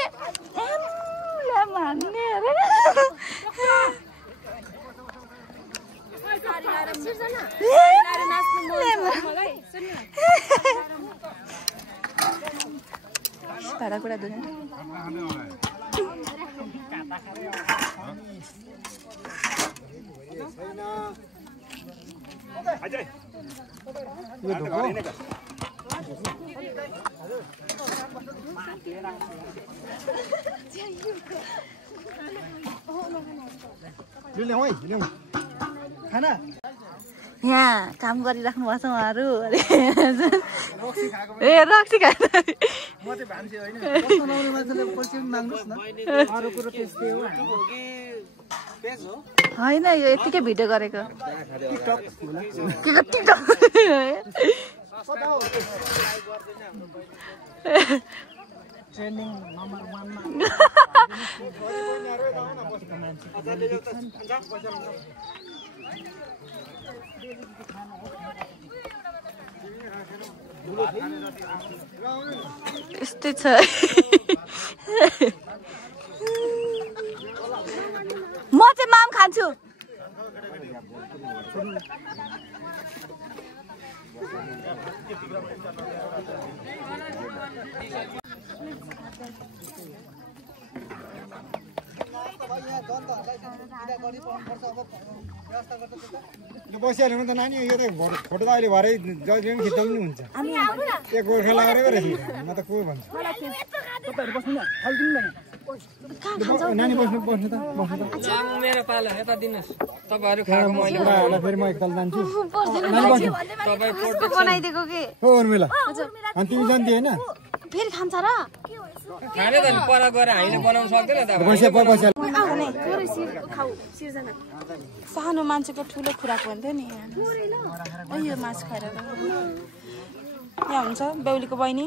भाँडाकुँडा धुने यहाँ काम गरिराख्नु भएको छ उहाँहरू ए रक्सी होइन यो यतिकै भिडियो गरेको ट्रेनिङ नम्बर 1 मा यस्तै छ म चाहिँ माम खान्छु बसिहाल्नु त नानी यो त फोटो त अहिले भरे जहिले पनि खिच्दा पनि हुन्छ त्यो गोर्खा लगाएर म त को भन्छु नानी बस्नु त मेरो पालो यता दिनुस् तपाईहरु खाएको मैले फेरि म एकताल जान्छु नानी बस्नु तपाई यसको बनाइदिएको के हो उर्मिला अनि तिमी जान्थ्यौ हैन फेरि खान्छ र खाने त पर गएर हामीले बनाउन सक्दैन त सानो मान्छेको ठुलो खुराक भन्थ्यो नि यो मासु खाएर यहाँ हुन्छ बेहुलीको बहिनी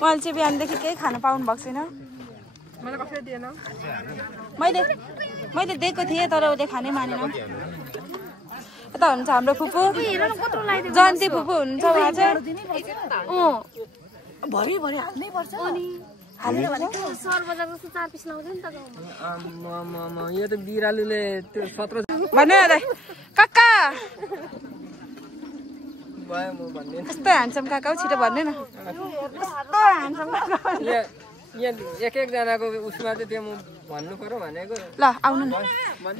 उहाँले चाहिँ बिहानदेखि केही खानु पाउनु भएको छैन मैले दिएको थिएँ तर उसले खानै मानेन यता हुन्छ हाम्रो फुपू जयन्ती फुपू हुनुहुन्छ उहाँ चाहिँ भरि हाल्नै पर्छ हालेर भनेको सर बजार जस्तो 4 पिस लाउँछ नि त यो त बिरालुले त्यो 17 भन्नु न काका भयो म भन्ने कस्तो ह्यान्डसम काका हो छिटो भन्नु न कस्तो ह्यान्डसम काका यहाँ एक जनाको उसमा चाहिँ त्यो म भन्नु पर्यो भनेको ल आउनु न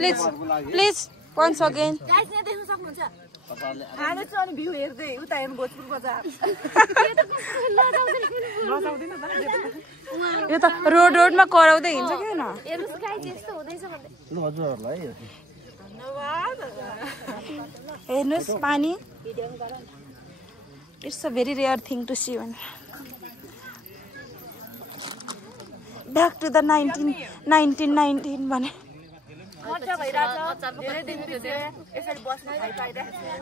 प्लिज वन्स अगेन गाइस यहाँ देख्न सक्नुहुन्छ खाने छ अनि भ्यू हेर्दै उता हेर्नु भोजपुर बजार यो त रोडमा कराउँदै हिँड्छ के न हेर्नुस् गाइस यस्तो हुँदैछ भन्दै ल हजुरहरुलाई धन्यवाद हेर्नुहोस् पानी it's a very rare thing to see भने ब्याक टु द 1919 भने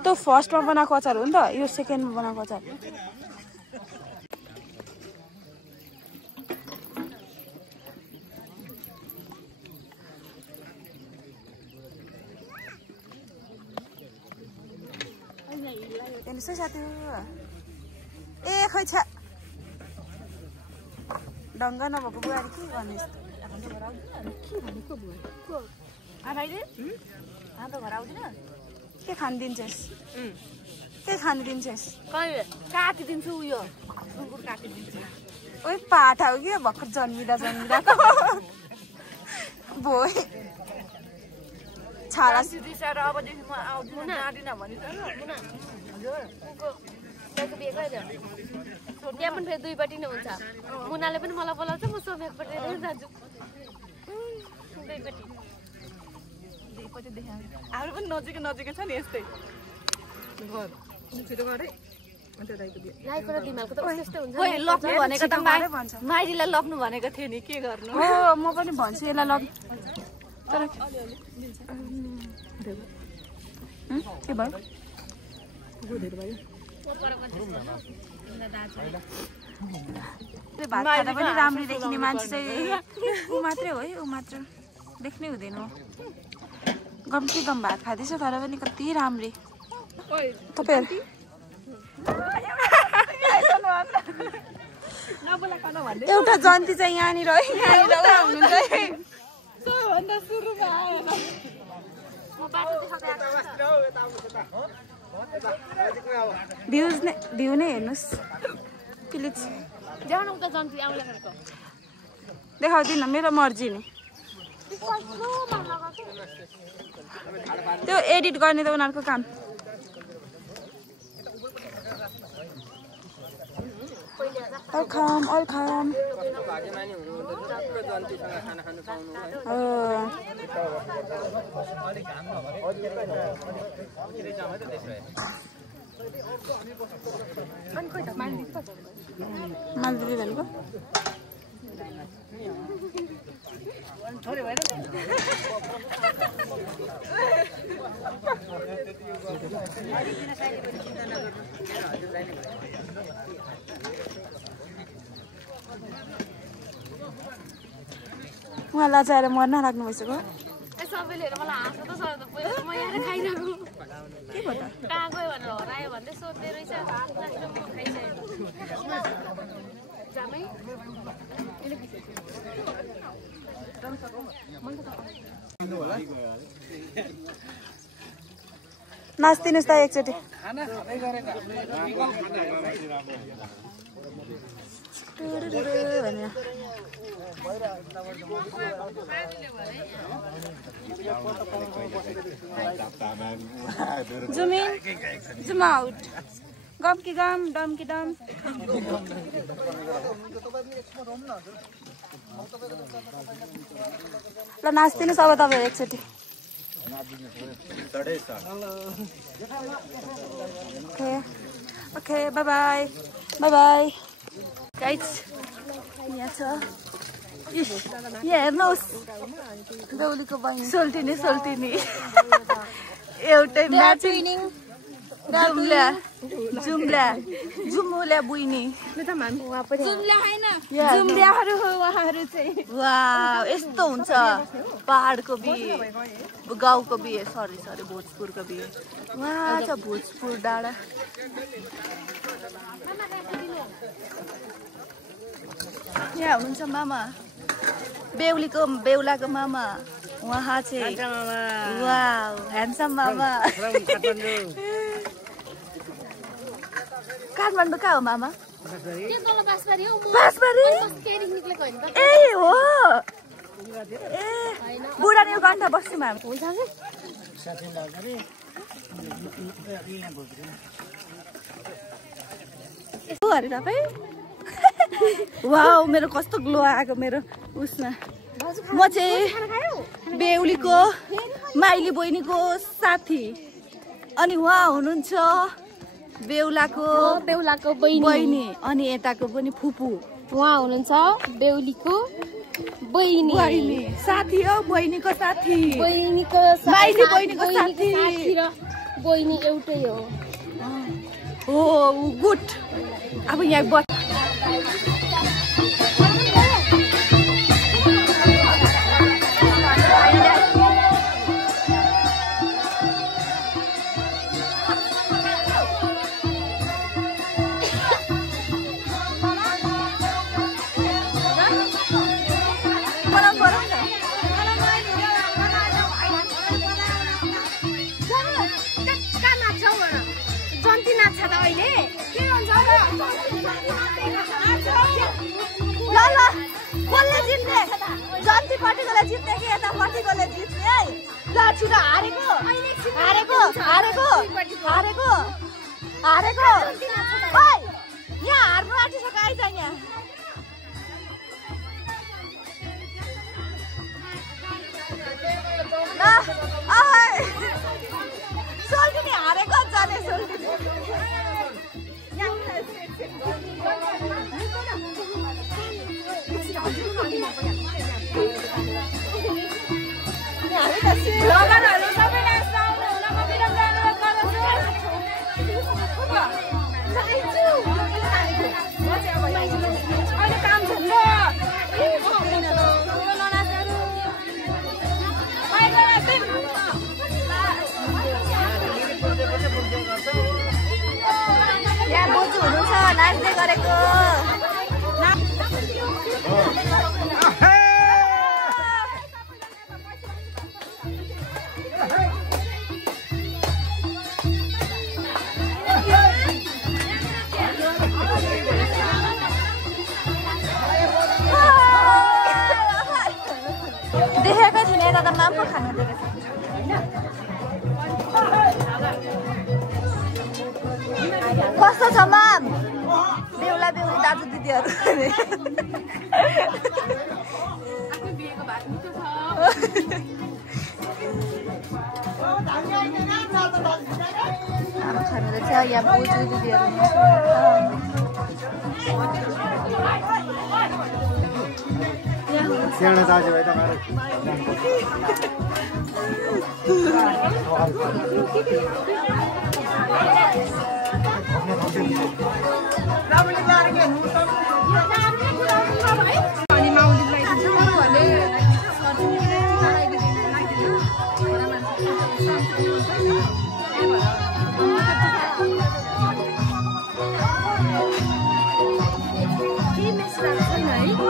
त्यो फर्स्टमा बनाएको अचार हो नि त यो सेकेन्डमा बनाएको अचार हेर्नुहोस् है साथी ए खोइ छ ढङ्ग नभएको बुहारी के गर्ने के खानु दिन्छस् के खानु दिन्छस् काटिदिन्छु उयो सुँगुर काटिदिन्छु ओइ पाठा हो कि भर्खर जन्मिँदा त भोइ छाला दिसाएर अबदेखि म आउँदिन जाँदिन त्यहाँ पनि फेरि दुईपट्टि नै हुन्छ मुनाले पनि मलाई बोलाउँछ म सोमेकपट्टि जान्छु दुईपट्टि हाम्रो पनि नजिकै छ नि यस्तै घर छिटो गरे राईको र दिमागको त त्यस्तै हुन्छ लप्नु भनेको त माइलीलाई लप्नु भनेको थियो नि के गर्नु हो म पनि भन्छु यसलाई लप तर के भयो भात खाँदा पनि राम्ररी देखिने मान्छे चाहिँ ऊ मात्रै हो है ऊ मात्र देख्नै हुँदैन गम के गम भात खाँदैछ तर पनि कति राम्री तपाईँहरू एउटा जन्ती चाहिँ यहाँनिर है हुनुहुन्छ भ्यू नै हेर्नुहोस् प्लिज देखाउँदिन मेरो मर्जी नि त्यो एडिट गर्ने त उनीहरूको काम all खाम मालदिदी भनेको उहाँ लाचाएर मर्न लाग्नु भइसक्यो सबैले मलाई हाँस्छ त सर त म यहाँ खाइरहेको के भयो त कहाँ गयो भनेर हरायो भन्दै सोध्दै रहेछ जामै नाच्दिनुहोस् त एकचोटि Zoom in, zoom out. Gum ki gum, dum ki dum. ल नाच्दिनुहोस् अब तपाईँ एकचोटि okay by by by by guys यहाँ छ यहाँ हेर्नुहोस् बेहुलीको बहिनी सोल्टिनी एउटै म्याचिङ जुम्ल्या बुइनी जुम्ल्याहरू हो उहाँहरू चाहिँ वाह यस्तो हुन्छ पहाडको बिहे गाउँको बिहे सरी भोजपुरको बिहे वहाँ छ भोजपुर डाँडा यहाँ हुनुहुन्छ मामा बेहुलाको मामा उहाँ चाहिँ वाह ह्यान्डसम मामा काठमाडौँ कहाँ हो मामा बाँसबारी ए हो ए बुढा यो घन्टा बस्छौँ हामी अरे तपाईँ वाउ मेरो कस्तो ग्लो आएको मेरो उसमा म चाहिँ बेहुलीको माइली बहिनीको साथी अनि उहाँ हुनुहुन्छ बेहुलाको बहिनी अनि यताको पनि फुपू उहाँ हुनुहुन्छ बेहुलीको बहिनी साथी हो बहिनीको साथी बहिनीको साथी र बहिनी एउटै हो गुड अब यहाँ बस जन्तीपट्टिकोले जित्ने कि यतापट्टिकोले जित्ने है ल छिटो हारेको यहाँ हार्नु आँटिसक्यो आइज यहाँ सोल्टिनी हारेको जाने सोल्टिनी यहाँ बोजू हुनुहुन्छ नाच्दै गरेको देखेकै छैन यता त माम पो खान दिएको छ कस्तो छ माम बेहुला बेहुली दाजु दिदीहरू खानु रहेछ यहाँ बोजू दिदीहरू सानो दाजुभाइ त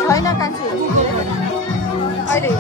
छैन कान्छी अहिले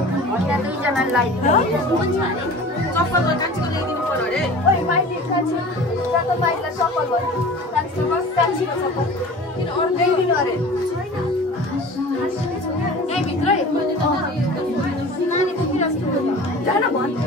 त्यहाँ दुईजनाले लगाइदिनु चप्पल कान्छीको ल्याइदिनु पर्यो अरे ओइ माइली कान्छी त्यहाँ त माइलीलाई चप्पल भयो कान्छीको चप्पल किन अरू ल्याइदिनु अरे छैन यही भित्रै नानी पुगिरहेको जान भन्नु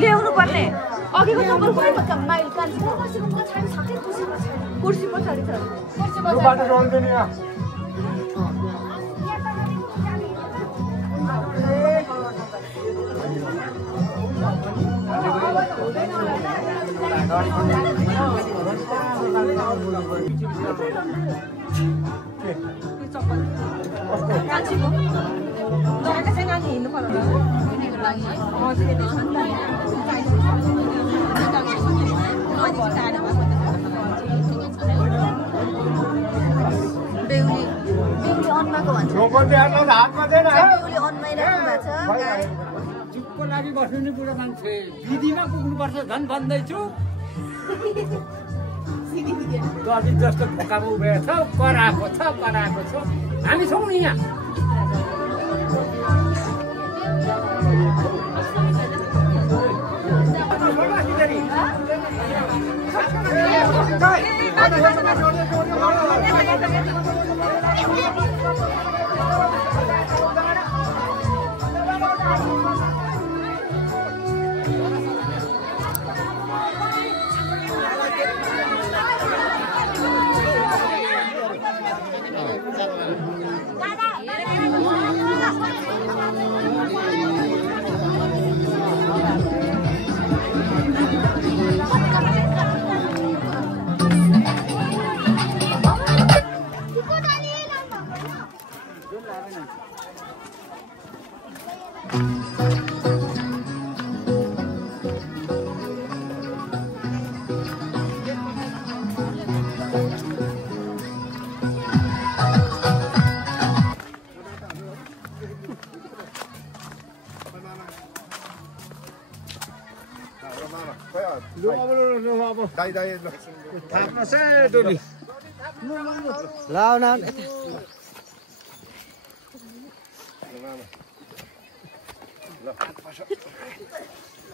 ल्याउनु पर्ने अघिको चप्पल कुर्सी पछाडि छ हिँड्नु पर्यो बेहुली अन्माको भन्छ चुपको लागि बस्नु नि बुढो मान्छे दिदीमा पुग्नुपर्छ झन् भन्दैछु दर्जी जस्तो फोकामा उभिएको छ कराएको छ हामी छौँ नि यहाँ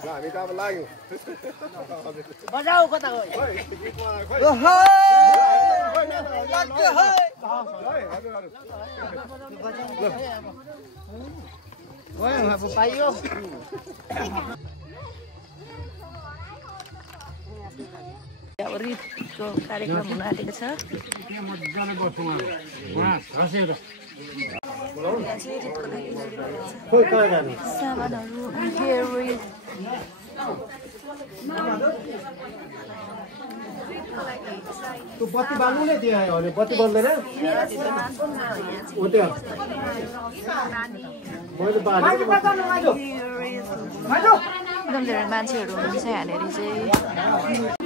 हामी त अब लाग्यो बजाऊ कता गयो पाइयो रितको कार्यक्रम हुन आँटेको छ सामानहरू बत्ती बाल्नु नै त्यहाँ बत्ती बल्दैन एकदम धेरै मान्छेहरू हुनुहुन्छ यहाँनिर चाहिँ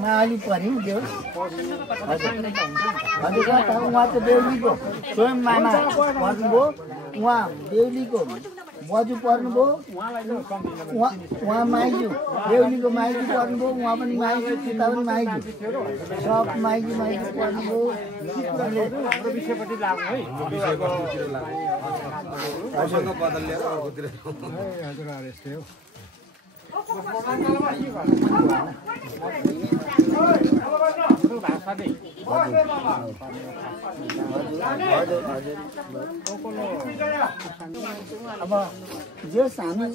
मावली पर्यो देऊ हजुर उहाँ त बेहुलीको स्वयं मामा पर्नुभयो उहाँ बेहुलीको बजु पर्नुभयो उहाँ माइजू बेहुलीको माइजू पर्नुभयो उहाँ पनि माइजू पिता पनि माइजू सब माइजू पर्नुभयो अब जस हामी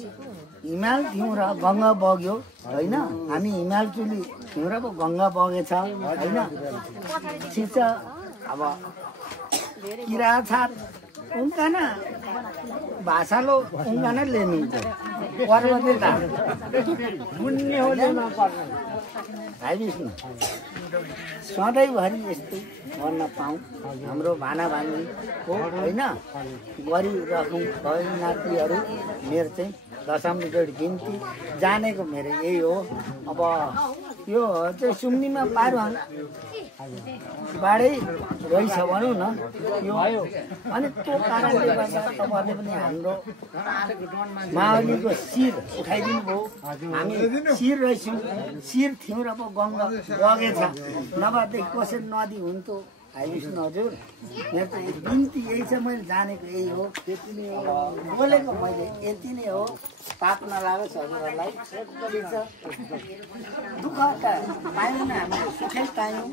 हिमाल थियौँ र गङ्गा बग्यो होइन हामी हिमाल चुली थियौँ र गङ्गा बगेछ होइन ठिक छ अब किराछार उङ्कान भाषालो उङ्कान लेनिन्छ पर्वत पुण्य हो नपर्ने भाइ विष्णु सधैँभरि यस्तै गर्न पाऊँ हाम्रो भाना भानी हो होइन गरिराखौँ भाइ नातिहरू मेरो चाहिँ दशमी गिन्ती जानेको मेरो यही हो अब यो चाहिँ सुम्नीमा पारो बाडै रहेछ भनौँ न यो अनि त्यो कारणले गर्दा तपाईँहरूले पनि हाम्रो मावलीको शिर उठाइदिनु भयो हामी शिर रहेछौँ शिर थियौँ र पो गङ्गा बगेछ नभएदेखि कसरी नदी हुन्थ्यो भाइ विष्णु हजुर मेरो त बिन्ती यही छ मैले जानेको यही हो त्यति नै हो बोलेको मैले यति नै हो पाप नलागोस् हजुरहरूलाई ठिक छ दुःख त पायौँ न हामीले सुखै पायौँ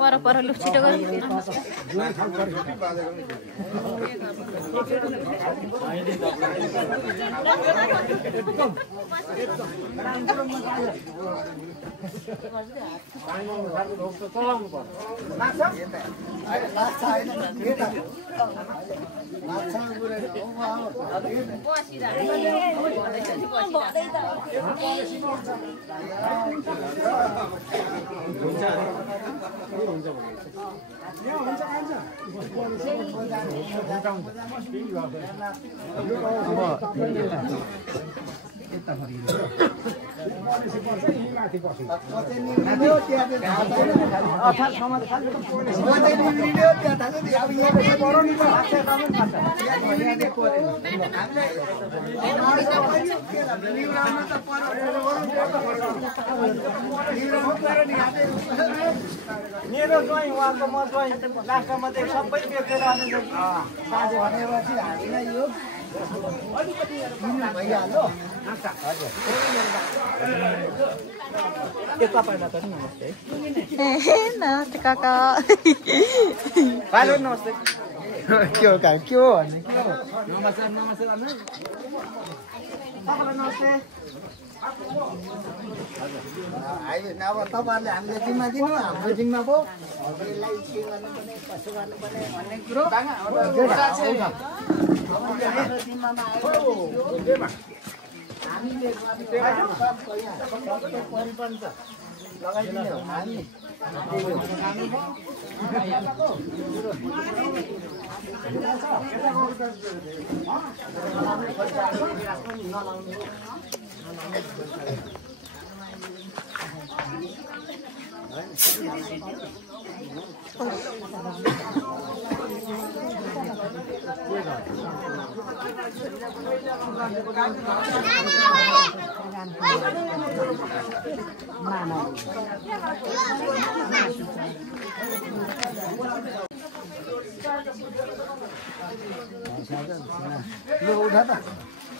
पर पर लु छिटो गर मेरो ज्वाइँ उहाँको म ज्वाइँ लास्टमा चाहिँ सबै बेचेर भनेपछि हामीलाई यो भइहाल्यो नमस्ते काका नमस्ते के हो भन्ने के हो नमस्ते नमस्ते भन्नु नमस्ते अब तपाईँहरूले हामीले जिम्मा दिनु हाम्रो जिम्मा पो यसलाई के गर्नुपर्ने कसो गर्नुपर्ने भन्ने कुरो जिम्मामा आयो हामीले परिपन्च लगाइदिने हो हामी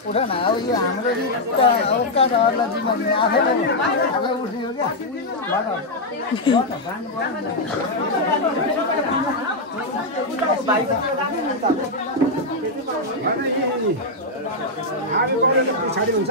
उठा न अब यो हाम्रो औकातहरूलाई जिम्मा दिने आफैले उठ्ने हो क्या पछाडि हुन्छ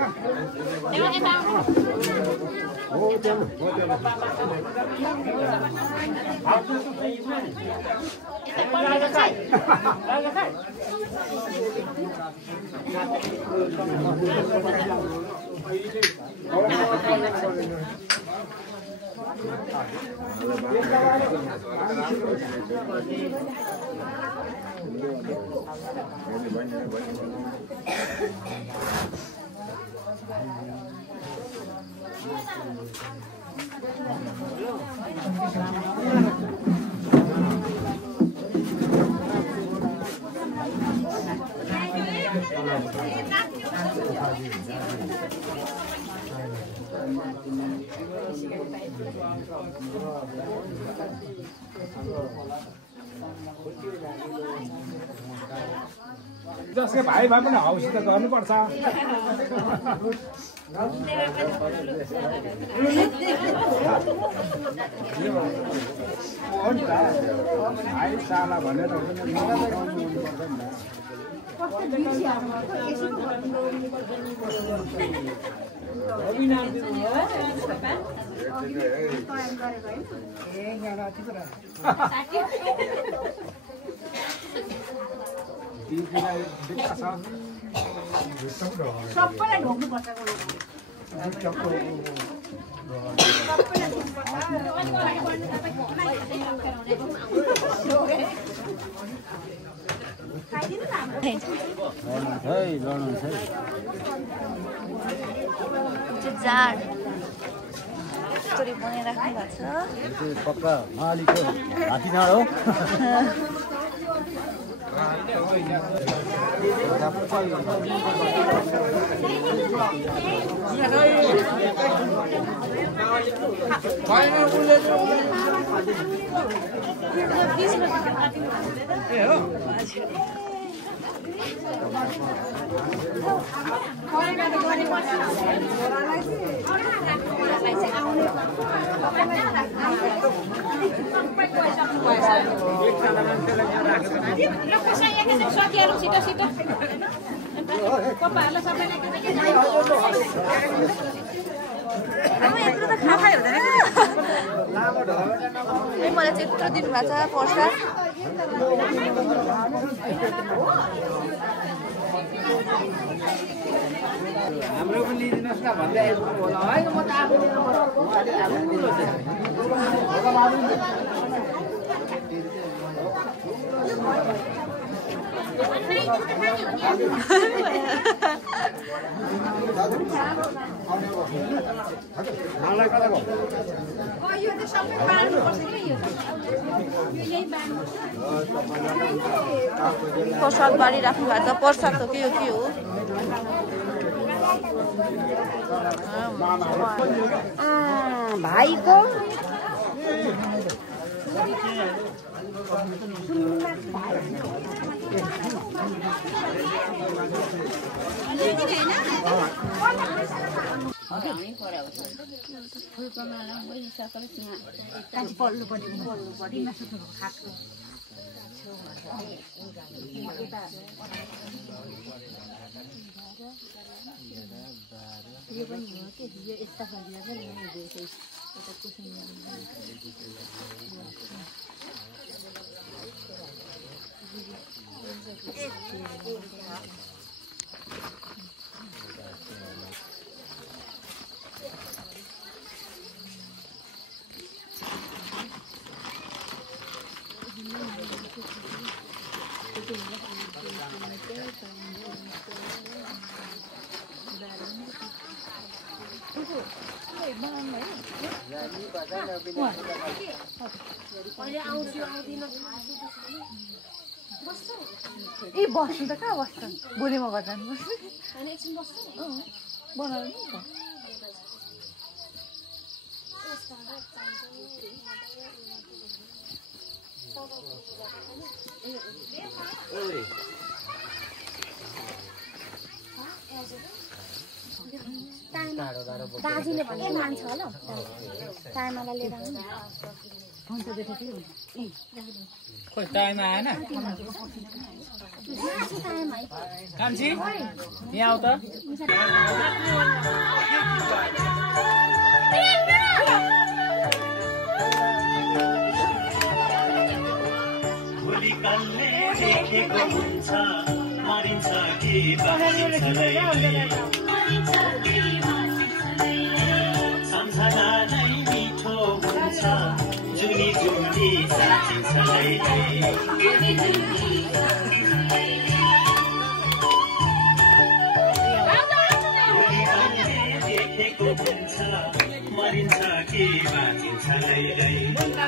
जसको भाइ भए पनि हौस त गर्नुपर्छ भाइ साला भनेर सबैलाई ढोक्नुपर्छ जार बनाइराख्नु भएको छ पक्का मालिकको हाती नाड हो मलाई चाहिँ यत्रो दिनुभएको छ प्रसाद हाम्रो पनि लिदिनुहोस् न भन्दै आइपुग्नु होला होइन म त आफै प्रसाद बाँडिराख्नु भएको छ प्रसाद हो के हो भाइको ए बस्नु त कहाँ बस्छ बोलेमा गर्दा बनाउनु दाजुले भने मान्छ होला टाइमलाई लिएर आउनु खोइ टाइम आएन कान्छी यहाँ आऊ त भोलि कल्ले देखेको हुन्छ मरिन्छ कि सम्झना नै मिठो हुन्छ जुनी जुनी साँचिन्छ भोलि कल्ले देखेको हुन्छ मरिन्छ कि बाँचिन्छ लैलै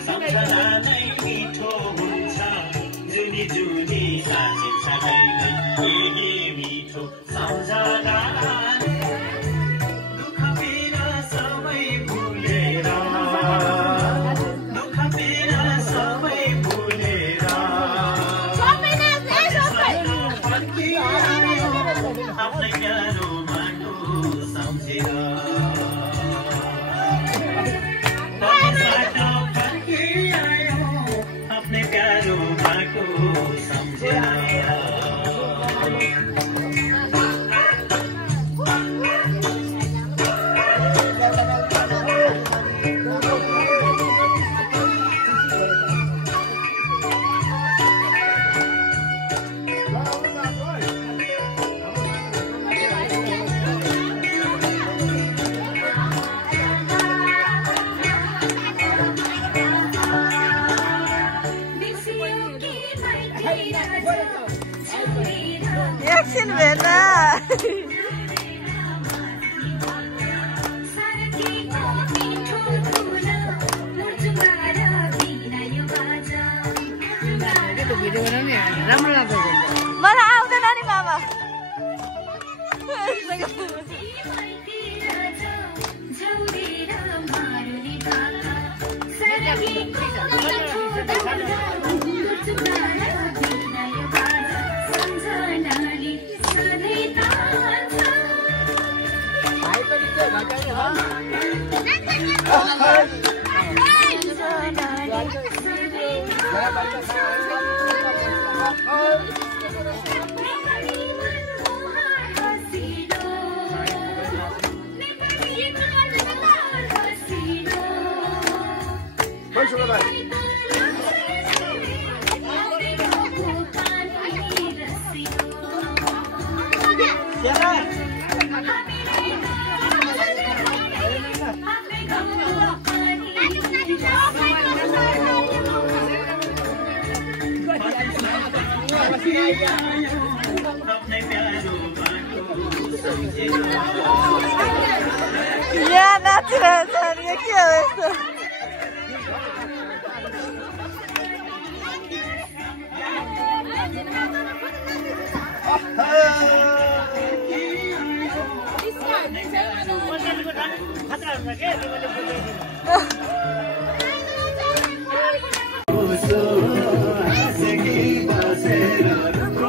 सम्झना नै मिठो हुन्छ जुनी जुनी साँचिन्छ लैलै यही मिठो सम्झना दुःख पीडा सबै भुलेर दुःख पीडा सबै भुलेर आफ्नै ज्ञानो माटो सम्झेर आफ्नै प्यारो बाटो सम्झेर एकछिन भेट्न मलाई आउँदैन नि मामा यहाँ नाचिरहेछन् यहाँ के हो यस्तो बसेर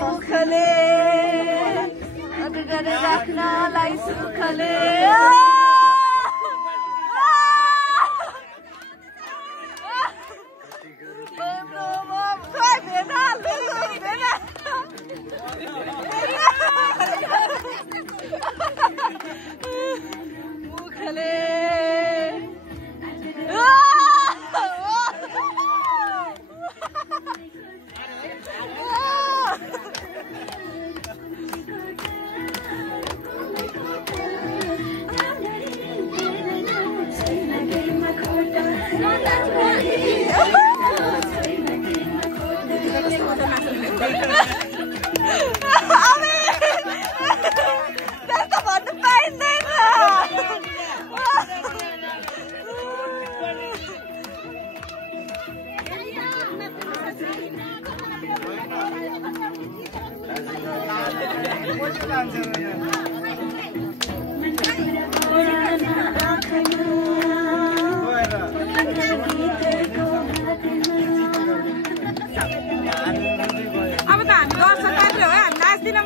मुखले अटगरे राख्नलाई सुखले मुखले अब त हामी दर्शक मात्रै हो हामी नाच्दिनँ